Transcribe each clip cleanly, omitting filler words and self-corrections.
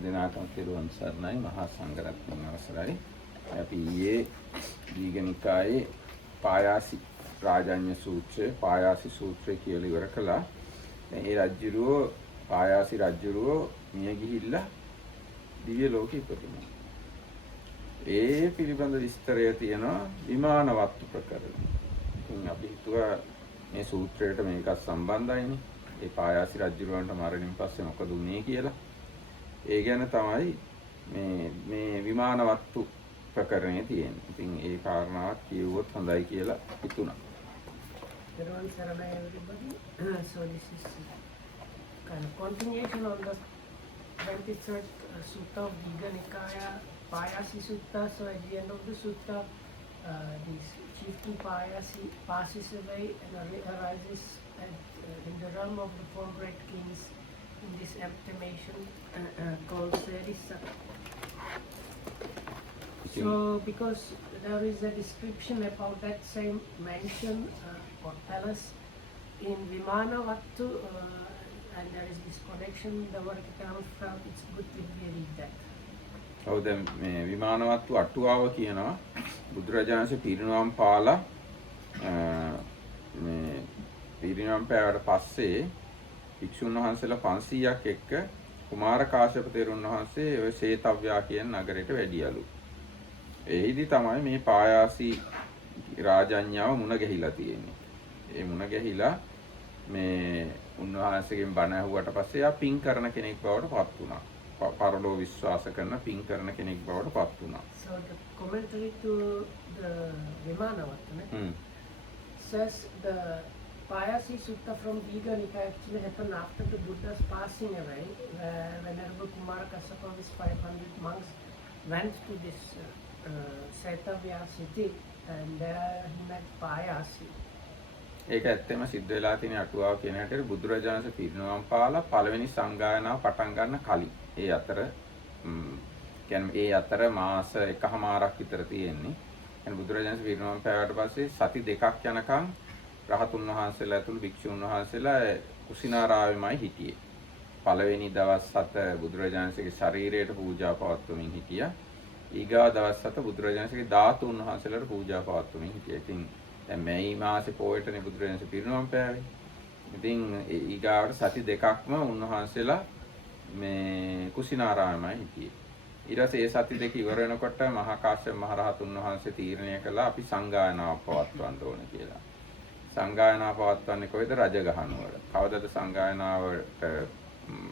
හැමදෙනාටම තෙරුවන් සරණයි මහා සංඝරත්නයන් අවසරයි. අපි ඊයේ දීඝනිකායේ පායාසි රාජඤ්ඤ සූත්‍රය පායාසි සූත්‍රය කියලා ඉවර කළා. දැන් මේ රජුරෝ පායාසි රජුරෝ මිය ගිහිල්ලා දිව්‍ය ලෝකෙ ඉපදුණා. ඒ පිළිබඳ විස්තරය තියෙනවා විමානවත්තු ප්‍රකරණ. ඉතින් අපි හිතුවා මේ සූත්‍රයට මේකත් සම්බන්ධයිනේ. ඒ පායාසි රජුරවන්ට මරණින් පස්සේ මොකද වුනේ කියලා. ඒ ගැන තමයි මේ විමානවත්තු ප්‍රකරණේ තියෙන්නේ. ඉතින් ඒ කාරණාවත් කියවුවොත් හොඳයි කියලා හිතුණා. Everyone survey everybody. So this is kind of continuation on the 23rd sutta of Digha Nikaya, Payasi Sutta. So at the end of the sutta, this chieftain Payasi passes away and arises in the realm of the four great kings in this estimation called Serissa. So because there is a description about that same mansion or palace in Vimanavattu and there is this connection, the Varakatam felt it's good if we read that. ඔව් දැන් මේ විමානවත්තු අටුවාව කියනවා බුදුරජාණන්සේ පිරිනවම් පාලා මේ පිරිනවම් පෑවට පස්සේ භික්ෂුන් වහන්සේලා 500ක් එක්ක කුමාර කාශ්‍යප තෙරුන් වහන්සේ ඔය සේතව්‍යා කියන නගරයට වැඩියලු. එහිදී තමයි මේ පායාසි රාජඤ්ඤාව මුණ ගැහිලා තියෙන්නේ. ඒ මුණ ගැහිලා මේ උන්වහන්සේගෙන් බණ ඇහුවට පස්සේ ආ පින් කරන කෙනෙක් බවට පත් වුණා. පරලෝ විශ්වාස කරන පින් කරන කෙනෙක් බවට පත් වුණා. So the commentary to the Vimanavattu says the Payasi Sutta from Digha Nikaya actually happened after the Buddha's passing away, whenever Kumara Kassapa with 500 monks went to this Setavya city and there he met Payasi. ඒක ඇත්තම සිද්ධ වෙලා තියෙන අටුවාව කියන හැටියට බුදුරජාණන්සේ පිරිනවම් පාලා පළවෙනි සංගායනාව පටන් ගන්න කලින් ඒ අතර මාස එකහමාරක් විතර තියෙන්නේ. يعني බුදුරජාණන්සේ පිරිනවම් පෑවට පස්සේ සති දෙකක් යනකම් රහතුන් වහන්සේලා ඇතුළු භික්ෂුන් වහන්සේලා කුසිනාරාවෙමයි හිටියේ. පළවෙනි දවස් 7 බුදුරජාණන්සේගේ ශරීරයට පූජා පවත්වමින් හිටියා. ඊගා දවස් 7 බුදුරජාණන්සේගේ ධාතුන් වහන්සේලාට පූජා පවත්වමින් හිටියා. ඉතින් දැන් මේ මාසේ පොයටනේ බුදුරජාණන්සේ පිරිනවම් පෑවේ. ඉතින් ඊගාවට සති දෙකක්ම උන්වහන්සේලා මේ කුසිනාරාවෙමයි හිටියේ. ඊට පස්සේ ඒ සති දෙක ඉවර වෙනකොට මහා කාශ්‍යප මහ රහතුන් වහන්සේ තීරණය කළා අපි සංගායනාවක් පවත්වන්න ඕනේ කියලා. සංගායනාව පවත්වන්නේ කොහෙද? රජගහනුවර. කවදද සංගායනාවට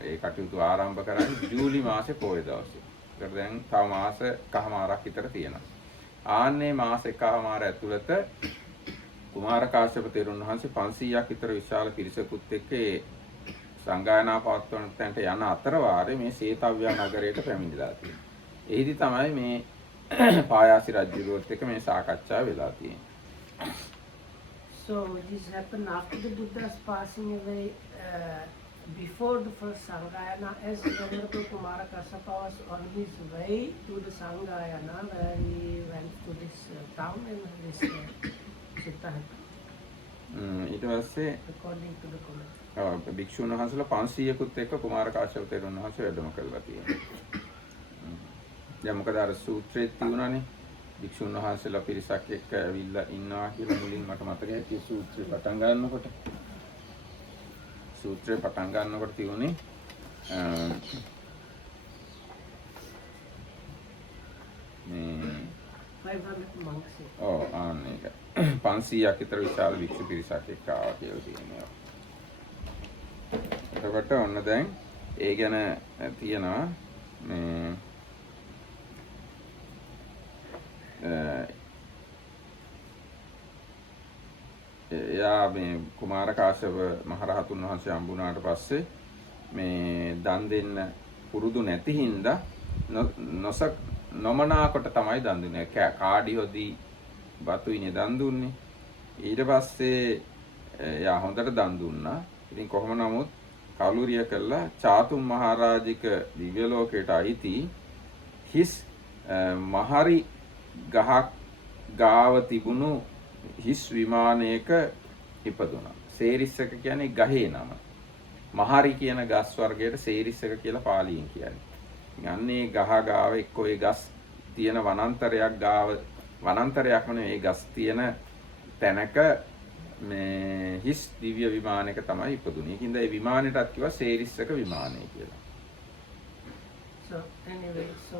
ඒ කටයුතු ආරම්භ කරන්නේ? ජූලි මාසේ පොය දවසේ. ඒකට දැන් තව මාස එකමාරක් විතර තියෙනවා. ආන්නේ මාස එකමාර ඇතුළත කුමාර කාශ්‍යප තෙරුන් වහන්සේ 500ක් විතර විශාල පිරිසකුත් එක්ක සංගායනාව පවත්වන තැනට යන අතර වාරේ මේ සේතව්‍යා නගරයට පැමිණිලා තියෙනවා. එහිදී තමයි මේ පායාසි රජුරුවත් එක්ක මේ සාකච්ඡාව වෙලා තියෙන්නේ. So this happened after the Buddha's passing away, before the first Sanghayana, as Venerable Kumara Kassapa was on his way to the Sanghayana, where he went to this town and this sutta happened. ඊට පස්සේ according to the comment. භික්ෂුන් වහන්සේලා 500කුත් එක්ක කුමාර කාශ්‍යප තෙරුන් වහන්සේ වැඩම කළා තියෙනවා. දැන් මොකද අර සූත්‍රයේ තියුණානේ භික්ෂුන් වහන්සේලා පිරිසක් එක්ක ඇවිල්ලා ඉන්නවා කියලා මුලින් මට මතක හිටියේ සූත්‍රය පටන් ගන්නකොට තියුණේ මේ 500 monks. ඔව් ආන්නේක 500ක් විතර විශාල භික්ෂු පිරිසක් එක්ක ආවා කියලා තියෙනවා. එතකොට ඔන්න දැන් ඒ ගැන තියෙනවා මේ එයා මේ කුමාර කාශ්‍යප මහ රහතුන් වහන්සේ හම්බුනාට පස්සේ මේ දන් දෙන්න පුරුදු නැති හින්දා නොමනාකොට තමයි දන් දුන්නේ. කාඩි හොදි බතුයිනේ දන් දුන්නේ. ඊට පස්සේ එයා හොඳට දන් දුන්නා. ඉතින් කොහොම නමුත් කලුරිය කළා චාතුම් මහරජික දිව්‍ය ලෝකයට අයිති හිස් මහරි ගහක් ගාව තිබුණු හිස් විමානයක ඉපදුණා. සේරිස්සක කියන්නේ ගහේ නම. මහරි කියන ගස් වර්ගයට සේරිස්සක කියලා පාලියෙන් කියන්නේ. යන්නේ ගහ ගාව එක්ක ඒ ගස් තියෙන වනාන්තරයක් ගාව වනාන්තරයක්ම නෙවෙයි ගස් තියෙන තැනක මේ හිස් දිව්‍ය විමානයක තමයි ඉපදුනේ. ඒකින්ද ඒ විමානෙටත් කිව්වා සේරිස්සක විමානය කියලා. So anyway, so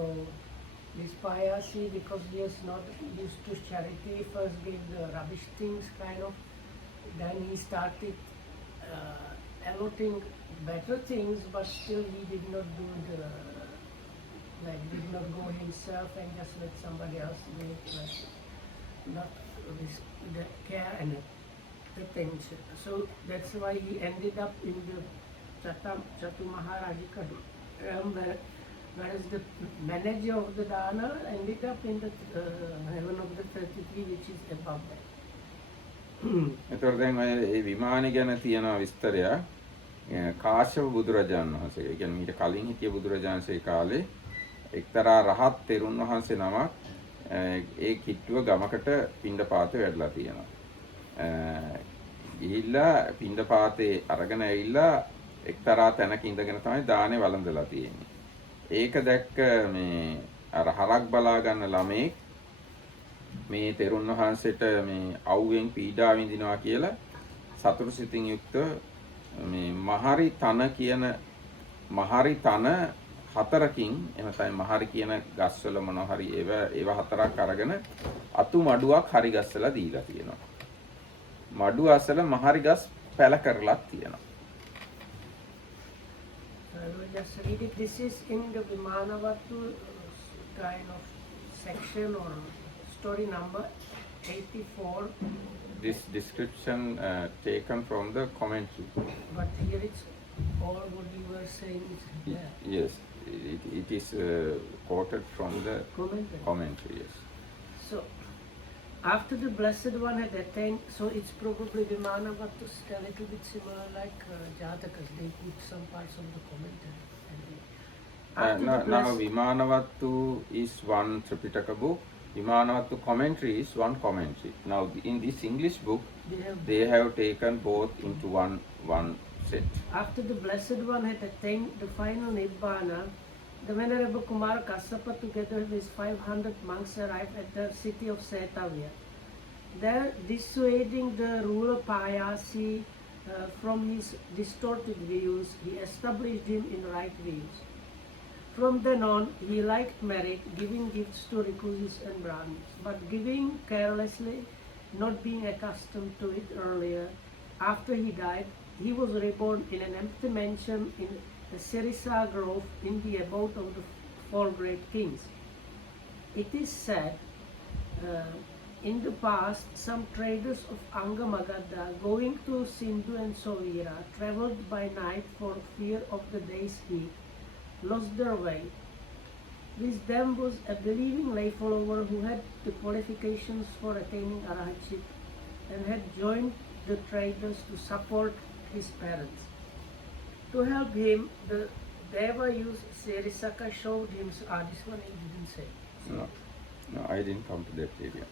this Payasi, because he is not used to charity, first gave the rubbish things kind of, then he started allotting better things, but still he did not do the, like did not go himself and just let somebody else do it, like not with the care and attention. So that's why he ended up in the Chatu Maharajika realm, whereas the manager of the dana ended up in the heaven of the 33, which is above that. එතකොට දැන් ඔය ඒ විමානය ගැන තියෙන විස්තරයක් කාශ්‍යප බුදුරජාණන් වහන්සේ. ඒ කියන්නේ ඊට කලින් හිටිය බුදුරජාණන් වහන්සේ කාලේ එක්තරා රහත් තෙරුන් වහන්සේ නමක් ඒ කිට්ටුව ගමකට පිණ්ඩපාතේ වැඩලා තියෙනවා. ගිහිල්ලා පිණ්ඩපාතේ අරගෙන ඇවිල්ලා එක්තරා තැනක ඉඳගෙන තමයි දානේ වළඳලා තියෙන්නේ. ඒක දැක්ක මේ අර හරක් බලා ගන්න ළමෙක් මේ තෙරුන් වහන්සේට මේ අවුවෙන් පීඩා විඳිනවා කියලා සතුරු සිතින් යුක්තව මේ මහරි තන කියන මහරි තන හතරකින් එහෙම තමයි මහරි කියන ගස්වල මොනවා හරි ඒව හතරක් අරගෙන අතු මඩුවක් හරි ගස්සලා දීලා තියෙනවා. මඩුව අසල මහරි ගස් පැල කරලා තියෙනවා. I will just read it. This is in the Vimanavatu kind of section or story number 84. This description taken from the commentary. But here it's all what you were saying is there. Yes, it is quoted from the commentary. Yes. So after the Blessed One had attained, so it's probably Vimanavatu a little bit similar like Jatakas. They put some parts of the commentary. Now Vimanavatu is one Tripitaka book. Vimanavatu commentary is one commentary. Now in this English book, they have taken both into one set. After the Blessed One had attained the final Nibbana, the Venerable Kumara Kassapa together with 500 monks arrived at the city of Setavya. There, dissuading the ruler Payasi from his distorted views, he established him in right views. From then on, he liked merit, giving gifts to recluses and Brahmins, but giving carelessly, not being accustomed to it earlier. After he died, he was reborn in an empty mansion in the Sirisa Grove in the abode of the four great kings. It is said, in the past, some traders of Angamagadha going to Sindhu and Sovira traveled by night for fear of the day's heat, lost their way. With them was a believing lay follower who had the qualifications for attaining arahantship and had joined the traders to support his parents. To help him, the Deva used Serisaka showed him. This one he didn't say. No, I didn't come to that area.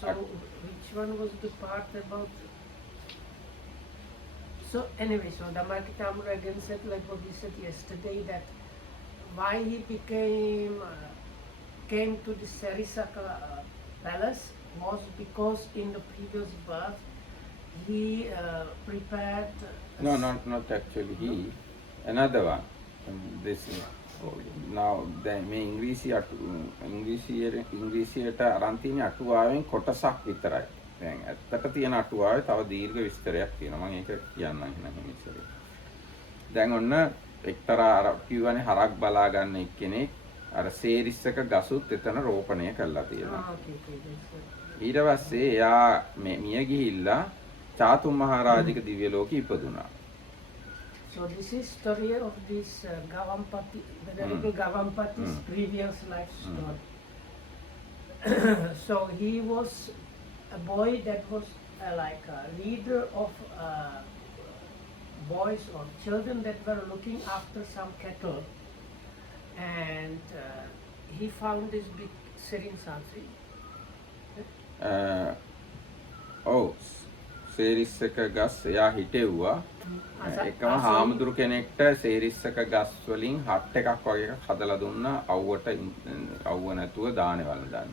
So which one was the part about? So anyway, so Dhammakitamura again said like what we said yesterday, that why he came to the Serisaka palace was because in the previous birth he prepared. No, not actually he. Another one. This now දැන් මේ ඉංග්‍රීසියට අරන් තියෙන අටුවාවෙන් කොටසක් විතරයි. දැන් ඇත්තට තියෙන අටුවාවේ තව දීර්ඝ විස්තරයක් තියෙනවා. මම ඒක කියන්නම් එහෙනම් ඉස්සරේ. දැන් ඔන්න එක්තරා අර කිව්වනේ හරක් බලා ගන්න එක්කෙනෙක් අර සේරිස්සක ගසුත් එතන රෝපණය කළා තියෙනවා. ඊට පස්සේ එයා මිය ගිහිල්ලා චාතුම් මහරජික දිව්‍ය ලෝකෙ ඉපදුනා. So this is story of this Gavampati, Venerable Gavampati's previous life story. So he was a boy that was like a leader of boys or children that were looking after some cattle, and he found this big Sirin Sansi. සේරිස්සක ගස් එයා හිටෙව්වා. එකම හාමුදුරු කෙනෙක්ට සේරිස්සක ගස් වලින් hut එකක් වගේ එකක් හදලා දුන්නා අවුවට අවුව නැතුව දානේ වළඳන්න.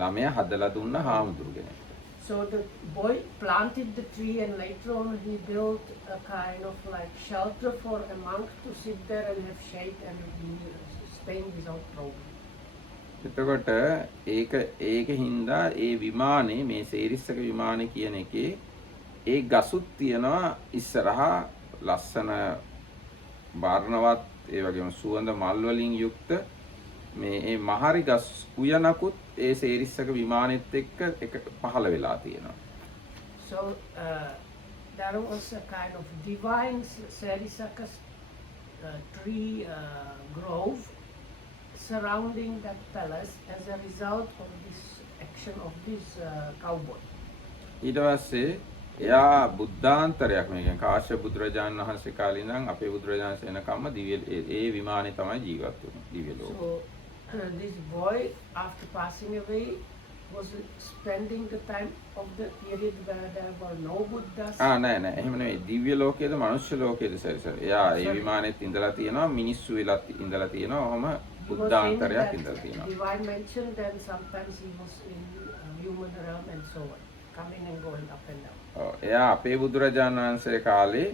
ළමයා හදලා දුන්නා හාමුදුරු කෙනෙක්. So the boy planted the tree and later on he built a kind of like shelter for a monk to sit there and have shade and be staying without problem. එතකොට ඒක හින්දා ඒ විමානේ මේ සේරිස්සක විමානේ කියන එකේ ඒ ගසුත් තියනවා ඉස්සරහා ලස්සන වර්ණවත් ඒ වගේම සුවඳ මල් වලින් යුක්ත මේ ඒ මහරි ගස් උයනකුත් ඒ සේරිස්සක විමානෙත් එක්ක එක පහළ වෙලා තියෙනවා. So there was a kind of divine Sarisaka tree grove surrounding that palace as a result of this action of this cowboy. ඊට පස්සේ එයා බුද්ධාන්තරයක් මේ කියන්නේ කාශ්‍යප බුදුරජාණන් වහන්සේ කාලේ ඉඳන් අපේ බුදුරජාණන් සේනකම්ම දිව්‍ය ඒ විමානේ තමයි ජීවත් වුනේ දිව්‍ය ලෝකෙ. So this boy after passing away was spending the time of the period where there were no Buddhas. නෑ එහෙම නෙවෙයි දිව්‍ය ලෝකයේද මනුෂ්‍ය ලෝකයේද සරසර. එයා ඒ විමානෙත් ඉඳලා තියෙනවා මිනිස්සු වෙලත් ඉඳලා තියෙනවා. ඔහම බුද්ධාන්තරයක් ඉඳලා තියෙනවා. Divine mentioned and sometimes he was in human realm and so on, coming and going up and down. එයා අපේ බුදුරජාණන් වහන්සේ කාලේ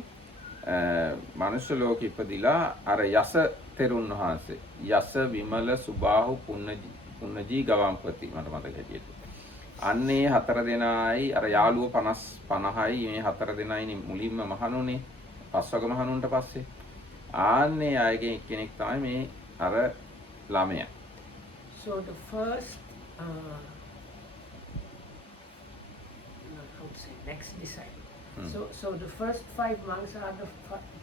මනුෂ්‍ය ලෝකෙ ඉපදිලා අර යස තෙරුන් වහන්සේ යස විමල සුබාහු පුන්නජී ගවම්පති මට මතක හිටියට අන්නේ හතර දෙනායි අර යාළුව 50යි මේ හතර දෙනායි මුලින්ම මහණුනේ පස්වග මහණුන්ට පස්සේ ආන්නේ අයගේ කෙනෙක් තමයි මේ අර ළමයා. So the first next disciple. So the first 5 monks are the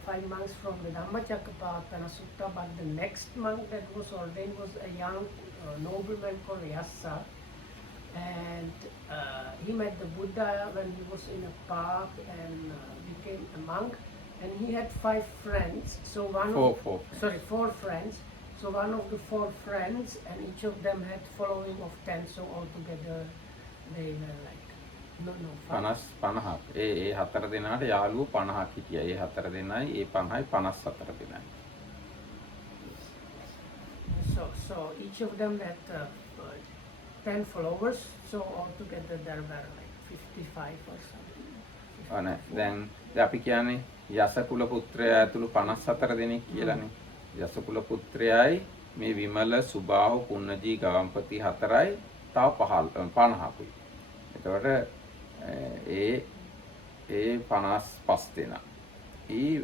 5 monks from the Dhammacakkappavattana Sutta, but the next monk that was ordained was a young nobleman called Yassa, and he met the Buddha when he was in a park and became a monk, and he had 5 friends. So four friends. So one of the 4 friends, and each of them had following of 10. So altogether they were like. No, 50ක්. ඒ හතර දෙනාට යාළුවෝ 50ක් හිටියා. ඒ හතර දෙනායි ඒ 50යි 54 දෙනායි. So each of them had 10 followers. So altogether there were like 55 or something. නෑ දැන් අපි කියන්නේ යස කුල පුත්‍රයා ඇතුළු 54 දෙනෙක් කියලානේ. යස කුල පුත්‍රයයි මේ විමල සුබාහු පුන්නජී ගවම්පති හතරයි තව 50කුයි. එතකොට ඒ 55 දෙනා. ඊ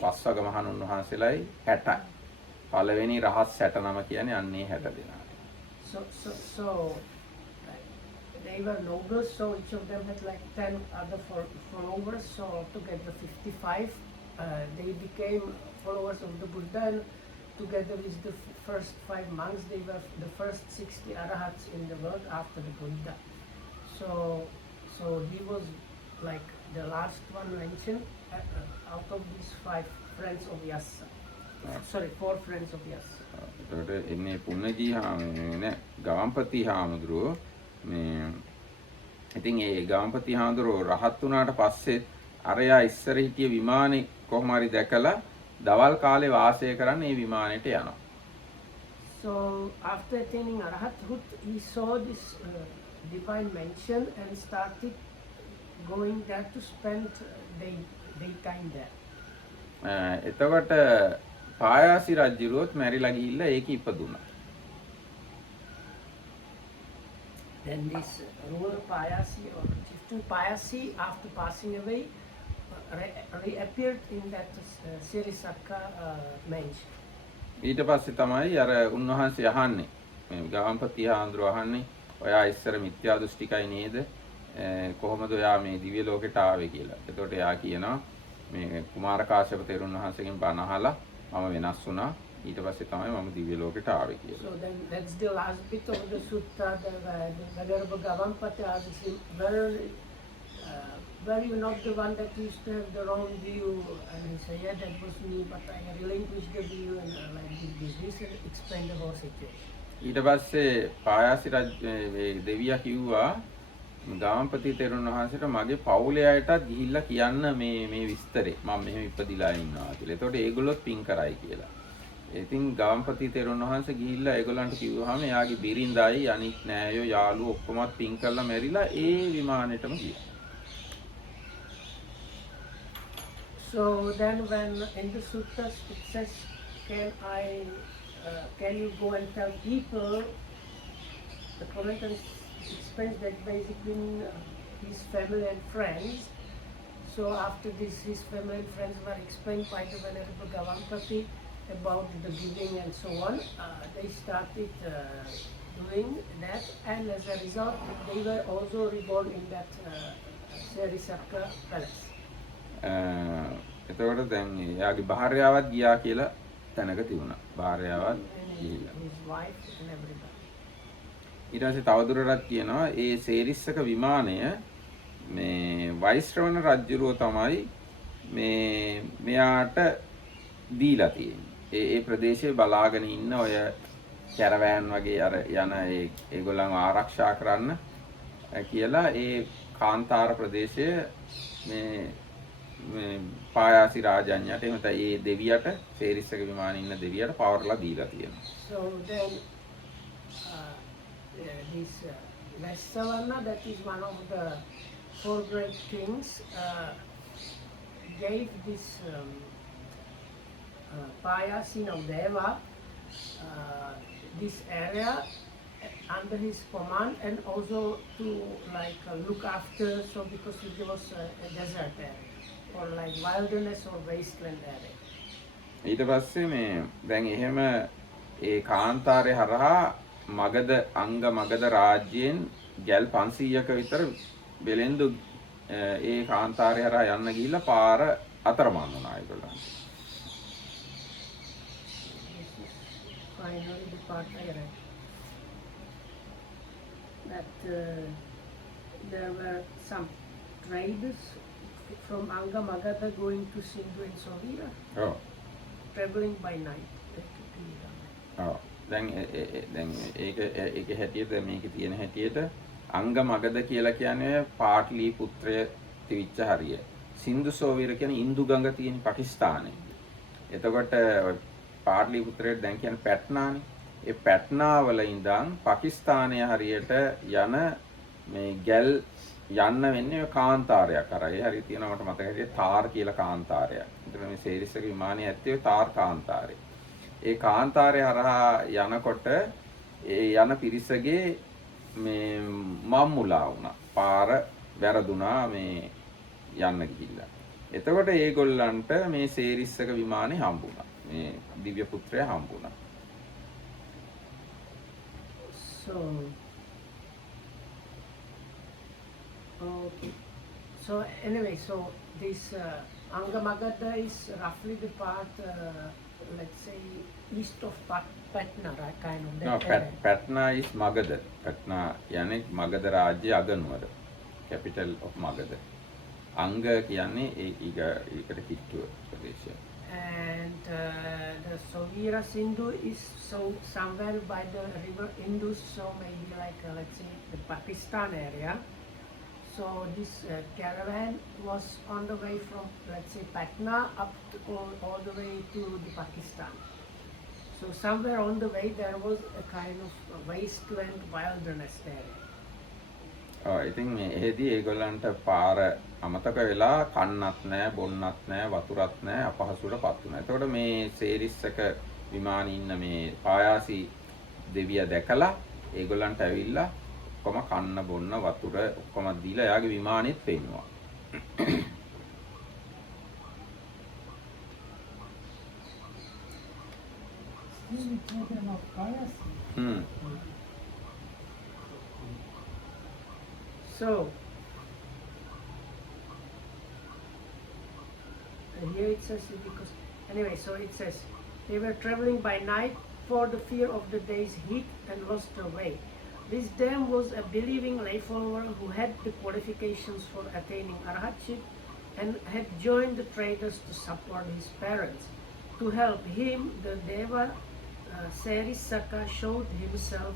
පස්වග මහණුන් වහන්සේලායි 60යි. පළවෙනි රහස් 69 කියන්නේ අන්නේ 60 දෙනා. So they were nobles, so each of them had like 10 other followers, so altogether 55. They became followers of the Buddha, and together with the first 5 monks, they were the first 60 arahats in the world after the Buddha. So he was like the last one mentioned out of these 5 friends of Yassa. Sorry, 4 friends of Yassa. එතකොට එන්නේ පුන්නජී නේ ගවම්පති හාමුදුරුවෝ මේ ඉතින් ඒ ගවම්පති හාමුදුරුවෝ රහත් වුණාට පස්සේ අරයා ඉස්සර හිටිය විමානේ කොහොම හරි දැකලා දවල් කාලේ වාසය කරන්න ඒ විමානෙට යනවා. So after attaining arahathood, he saw this divine mansion and started going there to spend daytime there. එතකොට පායාසි රජුරුවත් මැරිලා ගිහිල්ලා ඒකේ ඉපදුණා. Then this ruler Payasi or chieftain Payasi, after passing away, reappeared in that Sirisaka mansion. ඊට පස්සේ තමයි අර උන්වහන්සේ අහන්නේ මේ ගවම්පති හාමුදුරුවෝ අහන්නේ ඔයා ඉස්සර මිත්‍යා දෘෂ්ටිකයි නේද? කොහොමද ඔයා මේ දිව්‍ය ලෝකෙට ආවේ කියලා. එතකොට එයා කියනවා මේ කුමාර කාශ්‍යප තෙරුන් වහන්සේගෙන් බණ අහලා මම වෙනස් වුණා. ඊට පස්සේ තමයි මම දිව්‍ය ලෝකෙට ආවේ කියලා. So then that's the last bit of the sutta, the Venerable Gavampati asked him, were you not the one that used to have the wrong view? And he said, yeah, that was me, but I relinquished the view and like this explained the whole situation. ඊට පස්සේ පායාසි දෙවියා කිව්වා ගාම්පති තෙරුන් වහන්සේට මගේ පවුලේ අයටත් ගිහිල්ලා කියන්න මේ විස්තරේ මම මෙහෙම ඉපදිලා ඉන්නවා කියලා. එතකොට ඒගොල්ලොත් පින් කරයි කියලා. ඉතින් ගාම්පති තෙරුන් වහන්සේ ගිහිල්ලා ඒගොල්ලන්ට කිව්වහම එයාගේ බිරිඳයි අනිත් නෑයෝ යාළුවෝ ඔක්කොමත් පින් කරලා මැරිලා ඒ විමානෙටම ගියා. So then when in the suttas it says, can you go and tell people, the commentators explains that basically his family and friends. So after this, his family and friends were explained by the Venerable Gavampati about the giving and so on. They started doing that, and as a result, they were also reborn in that Serisaka palace. එතකොට දැන් එයාගේ භාර්යාවත් ගියා කියලා තැනක තිබුණා. භාර්යාවත් ගිහිල්ලා. His wife and everybody. ඊට පස්සේ තවදුරටත් කියනවා ඒ සේරිස්සක විමානය මේ වෛශ්‍රවණ රජුරෝ තමයි මෙයාට දීලා තියෙන්නේ. ඒ ප්‍රදේශයේ බලාගෙන ඉන්න ඔය කැරවෑන් වගේ අර යන ඒගොල්ලන්ව ආරක්ෂා කරන්න කියලා ඒ කාන්තාර ප්‍රදේශයේ මේ පායාසි රාජඤ්ඤයට එහෙම නැත්නම් ඒ දෙවියට සේරිස්සක විමානයේ ඉන්න දෙවියට පවර්ලා දීලා තියෙනවා. So then this Vaisavana, that is one of the four great kings, gave this Payasi of Deva this area under his command, and also to look after, so because it was a desert area or like wilderness or wasteland area. ඊට පස්සේ මේ දැන් එහෙම ඒ කාන්තාරේ හරහා මගධ මගධ රාජ්‍යයෙන් ගැල් 500ක විතර බෙලෙන්දු ඒ කාන්තාරේ හරහා යන්න ගිහිල්ලා පාර අතරමං වුණා ඒගොල්ලන්ට. Finally the part I read that there were some traders from Anga Magadha going to Sindhu and Sovira, traveling by night. දැන් ඒක හැටියට මේකේ තියෙන හැටියට අංග මගධ කියලා කියන්නේ පාටලි පුත්‍රය තිවිච්ච හරිය. සින්දු සෝවිර කියන්නේ ඉන්දු ගඟ තියෙන පාකිස්තානේ. එතකොට පාටලි පුත්‍රයට දැන් කියන්නේ පැට්නානේ. ඒ පැට්නා වල ඉඳන් පාකිස්තානයේ හරියට යන මේ ගැල් යන්න වෙන්නේ කාන්තාරයක් අර. ඒ හරිය තියෙනවා මට මතක හිටියේ තාර් කියලා කාන්තාරයක්. එතන මේ සේරිස්සක විමානයේ ඇත්තේ තාර් කාන්තාරේ. ඒ කාන්තාරේ හරහා යනකොට ඒ යන පිරිසගේ මේ මම්මුලා වුණා. පාර වැරදුනා මේ යන්න ගිහිල්ලා. එතකොට ඒගොල්ලන්ට මේ සේරිස්සක විමානේ හම්බුණා. මේ දිව්‍ය පුත්‍රයා හම්බුණා. So okay. So anyway, so this Anga Magadha is roughly the part, let's say, east of Patna, right? Kind of that area. Patna is Magadha. Patna yani Magadha රාජ්‍ය අගනුවර. Capital of Magadha. අංග කියන්නේ ඒකට කිට්ටුව ප්‍රදේශය. And the Sovira Sindhu is so somewhere by the river Indus, so maybe like let's say the Pakistan area. So this caravan was on the way from, let's say, Patna up to, all the way to the Pakistan. So somewhere on the way there was a kind of wasteland wilderness area. ඉතින් මේ එහෙදී ඒගොල්ලන්ට පාර අමතක වෙලා කන්නත් නැහැ බොන්නත් නැහැ වතුරත් නැහැ අපහසුවටපත් වුණා. එතකොට මේ සේරිස්සක විමානයේ ඉන්න මේ පායාසි දෙවියා දැකලා ඒගොල්ලන්ට ඇවිල්ලා ඔක්කොම කන්න බොන්න වතුර ඔක්කොම දීලා එයාගේ විමානෙත් පෙන්නුවා. So here it says, because anyway, so it says they were traveling by night for the fear of the day's heat and lost their way. This dame was a believing lay follower who had the qualifications for attaining arhatship and had joined the traders to support his parents. To help him, the Deva Serisaka showed himself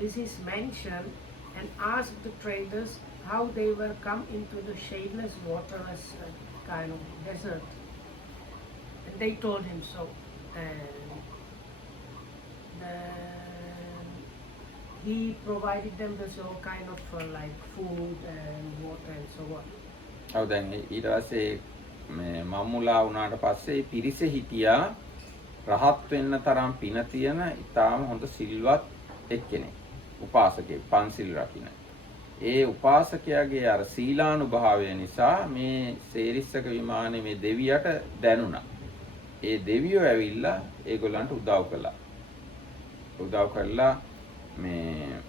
with his mansion and asked the traders how they were come into the shadeless, waterless kind of desert. And they told him so. And then he provided them with all kind of like food and water and so on. ඔව් දැන් ඊට පස්සේ මේ මම්මුලා වුණාට පස්සේ පිරිසේ හිටියා රහත් වෙන්න තරම් පින තියෙන ඊටාම හොඳ සිල්වත් එක්කෙනෙක්. උපාසකෙක් පන්සිල් රකින්න. ඒ උපාසකයාගේ අර සීලානුභාවය නිසා මේ සේරිස්සක විමානේ මේ දෙවියට දැනුණා. ඒ දෙවියෝ ඇවිල්ලා ඒගොල්ලන්ට උදව් කළා. උදව් කළා මේ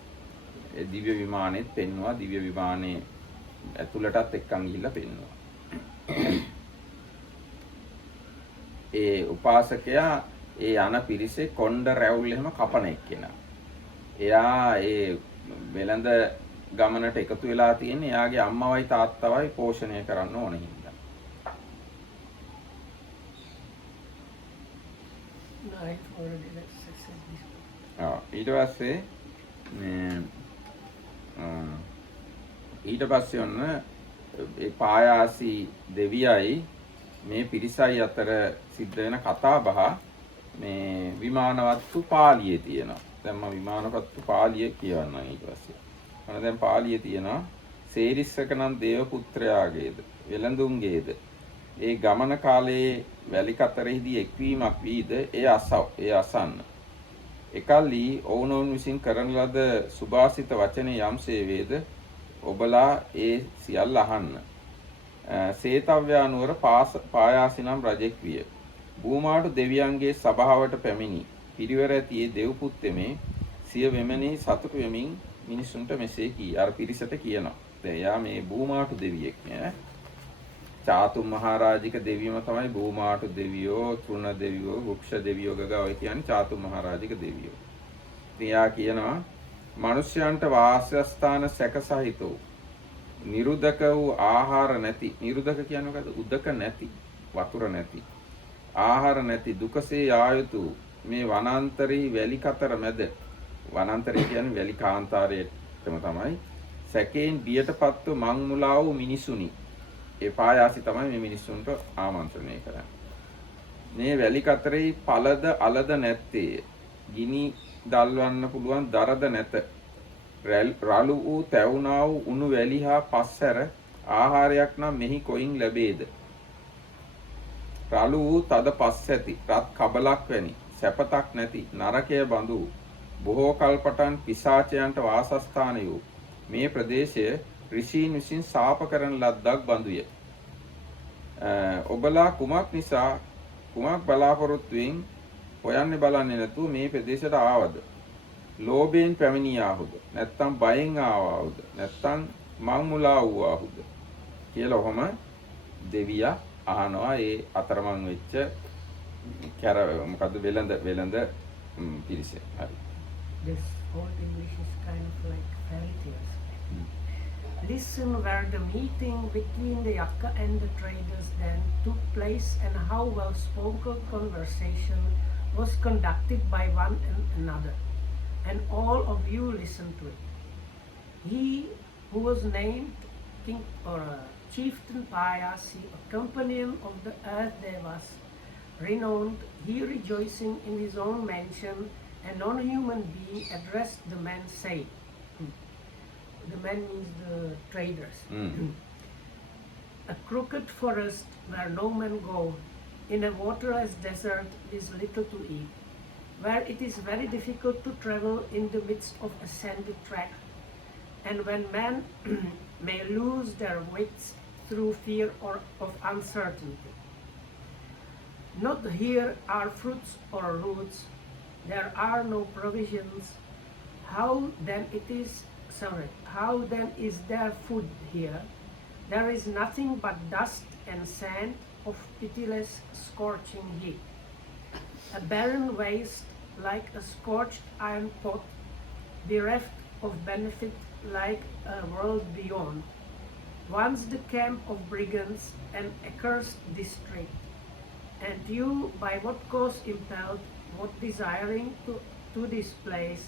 දිව්‍ය විමානෙත් පෙන්වුවා. දිව්‍ය විමානේ ඇතුළටත් එක්කන් ගිහිල්ලා පෙන්වුවා. ඒ උපාසකයා ඒ යන පිරිසේ කොණ්ඩ රැවුල් එහෙම කපන එක්කෙනා. එයා ඒ වෙළඳ ගමනට එකතු වෙලා තියෙන්නේ එයාගේ අම්මවයි තාත්තවයි පෝෂණය කරන්න ඕන හින්දා. ඊට පස්සේ ඔන්න ඒ පායාසි දෙවියයි මේ පිරිසයි අතර සිද්ධ වෙන කතා බහ මේ විමානවත්තු පාළියේ තියෙනවා. දැන් මම විමානවත්තු පාළිය කියවන්නම් ඊට පස්සේ. මම දැන් පාළියේ තියෙනවා සේරිස්සක නම් දේව පුත්‍රයාගේද වෙළඳුන්ගේද ඒ ගමන කාලයේ වැලි කතරෙහිදී එක්වීමක් වීද ඒ අසන්න. එකල්ලි ඔවුනොවුන් විසින් කරන ලද සුභාසිත වචනේ යම්සේ වේද ඔබලා ඒ සියල්ල අහන්න. සේතව්‍යා නුවර පායාසි නම් රජෙක් විය. භූමාටු දෙවියන්ගේ සභාවට පැමිණි පිරිවර ඇතියේ දෙව් පුත්තෙමේ සිය වෙමනේ සතුටු වෙමින් මිනිසුන්ට මෙසේ කී. අර පිරිසට කියනවා. දැන් යා මේ භූමාටු දෙවියෙක් නේ. චාතු මහරජික දෙවියම තමයි භූමාටු දෙවියෝ, තෘණ දෙවියෝ, වෘක්ෂ දෙවියෝ ගගා ඔය කියන්නේ චාතු මහරජික දෙවියෝ. ඉතින් යා කියනවා මිනිස්යන්ට වාසස්ථාන සැකසහිත වූ නිරුදක වූ ආහාර නැති, නිරුදක කියන්නේ මොකද්ද? උදක නැති, වතුර නැති, ආහාර නැති දුකසේ ආයුතු මේ වනාන්තරී වැලි කතර මැද, වනාන්තරය කියන්නේ වැලි කාන්තාරයේම තමයි, සැකයෙන් බියටපත්ව මං මුලා වූ මිනිසුනි. ඒ පායාසි තමයි මේ මිනිසුන්ට ආමන්ත්‍රණය කරන්නේ. මේ වැලි කතරේ පළද අලද නැත්තේ, ගිනි දල්වන්න පුළුවන් දරද නැත, රළු වූ තැවුනා වූ උණු වැලි හා පස්සැර ආහාරයක් නම් මෙහි කොයින් ලැබේද? රළු වූ තද පස් ඇති රත් කබලක් වැනි සැපතක් නැති නරකය බඳු බොහෝ කල් පටන් පිසාචයන්ට වාසස්ථාන වූ මේ ප්‍රදේශය ඍෂීන් විසින් ශාප කරන ලද්දක් බඳුය. ඔබලා කුමක් නිසා කුමක් බලාපොරොත්තුවෙන් හොයන්නේ බලන්නේ නැතුව මේ ප්‍රදේශයට ආවද? ලෝභයෙන් පැමිණියාහුද? නැත්නම් බයෙන් ආවාහුද? නැත්නම් මං මුලා වූවාහුද? කියලා ඔහම දෙවියා අහනවා ඒ අතරමං වෙච්ච මොකද්ද වෙළඳ පිරිසේ. හරි. This whole English is kind of like fairy tales. Listen where the meeting between the Yakka and the traders then took place and how well spoken conversation was conducted by one and another, and all of you listen to it. He who was named King or Chieftain Payasi, a companion of the earth devas, renowned, he rejoicing in his own mansion, a non-human being addressed the men saying, the men means the traders, a crooked forest where no men go, in a waterless desert is little to eat, where it is very difficult to travel in the midst of a sandy track, and when men may lose their wits through fear or of uncertainty. Not here are fruits or roots, there are no provisions. How then is there food here? There is nothing but dust and sand of pitiless scorching heat. A barren waste like a scorched iron pot, bereft of benefit like a world beyond. Once the camp of brigands, an accursed district, and you by what cause impelled, what desiring to this place,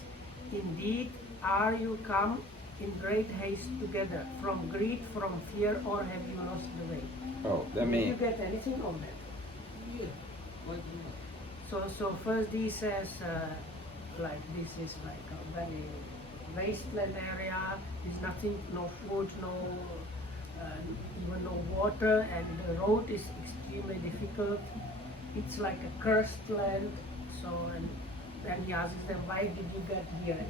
indeed are you come in great haste together, from greed, from fear, or have you lost the way? ඔව් දැන් Did මේ you get anything on that? Yeah. What do you So first he says like this is like a very wasteland area. There's nothing, no food, no even no water, and the road is extremely difficult. It's like a cursed land. So and then he asks them, why did you get here?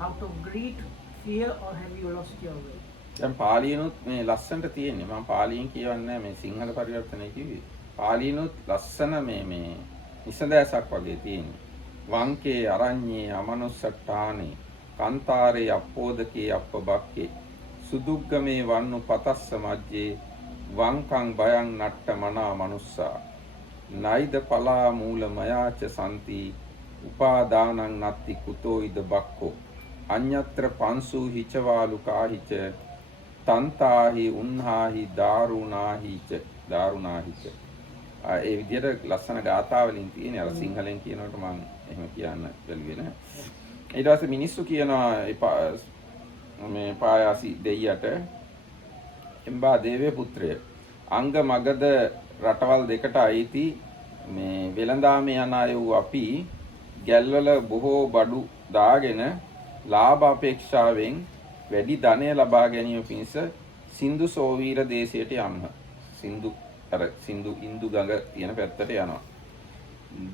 Out of greed, fear, or have you lost your way? දැන් පාලියනොත් මේ ලස්සනට තියෙන්නේ මම පාලියෙන් කියවන්නේ මේ සිංහල පරිවර්තනය කිව්වේ පාලියනොත් ලස්සන මේ නිසඳෑසක් වගේ තියෙන්නේ වංකේ අරඤ්ඤේ අමනුස්සට්ඨානේ කාන්තාරේ අප්පෝදකේ අප්පබක්කේ සුදුග්ගමේ වන්නු පතස්ස මජ්ජේ වංකං බයං නට්ට මනා මනුස්සා නයිද පලා මූල මයාච සම්ති උපාදානං නත්ති කුතෝ ඉද බක්කෝ අඤ්ඤත්‍ර පංසු හිචවාලු කාහිච තන්තාහි උන්හාහි දාරුණාහිච ඒ විදිහට ලස්සන ගාථාවලින් තියෙන අර සිංහලෙන් කියනකොට මම එහෙම කියන්න බැලුවේ නැහැ. ඊට පස්සේ මිනිස්සු කියනවා මේ පායාසි දෙයියට එම්බා දේවේ පුත්‍රය අංග මගද රටවල් දෙකට අයිති මේ වෙළඳාමේ යන අය වූ අපි ගැල්වල බොහෝ බඩු දාගෙන ලාභ අපේක්ෂාවෙන් වැඩි ධනය ලබා ගැනීම පිණිස සින්දු සෝවීර දේශයට යන්න. සින්දු ඉන්දු ගඟ තියෙන පැත්තට යනවා.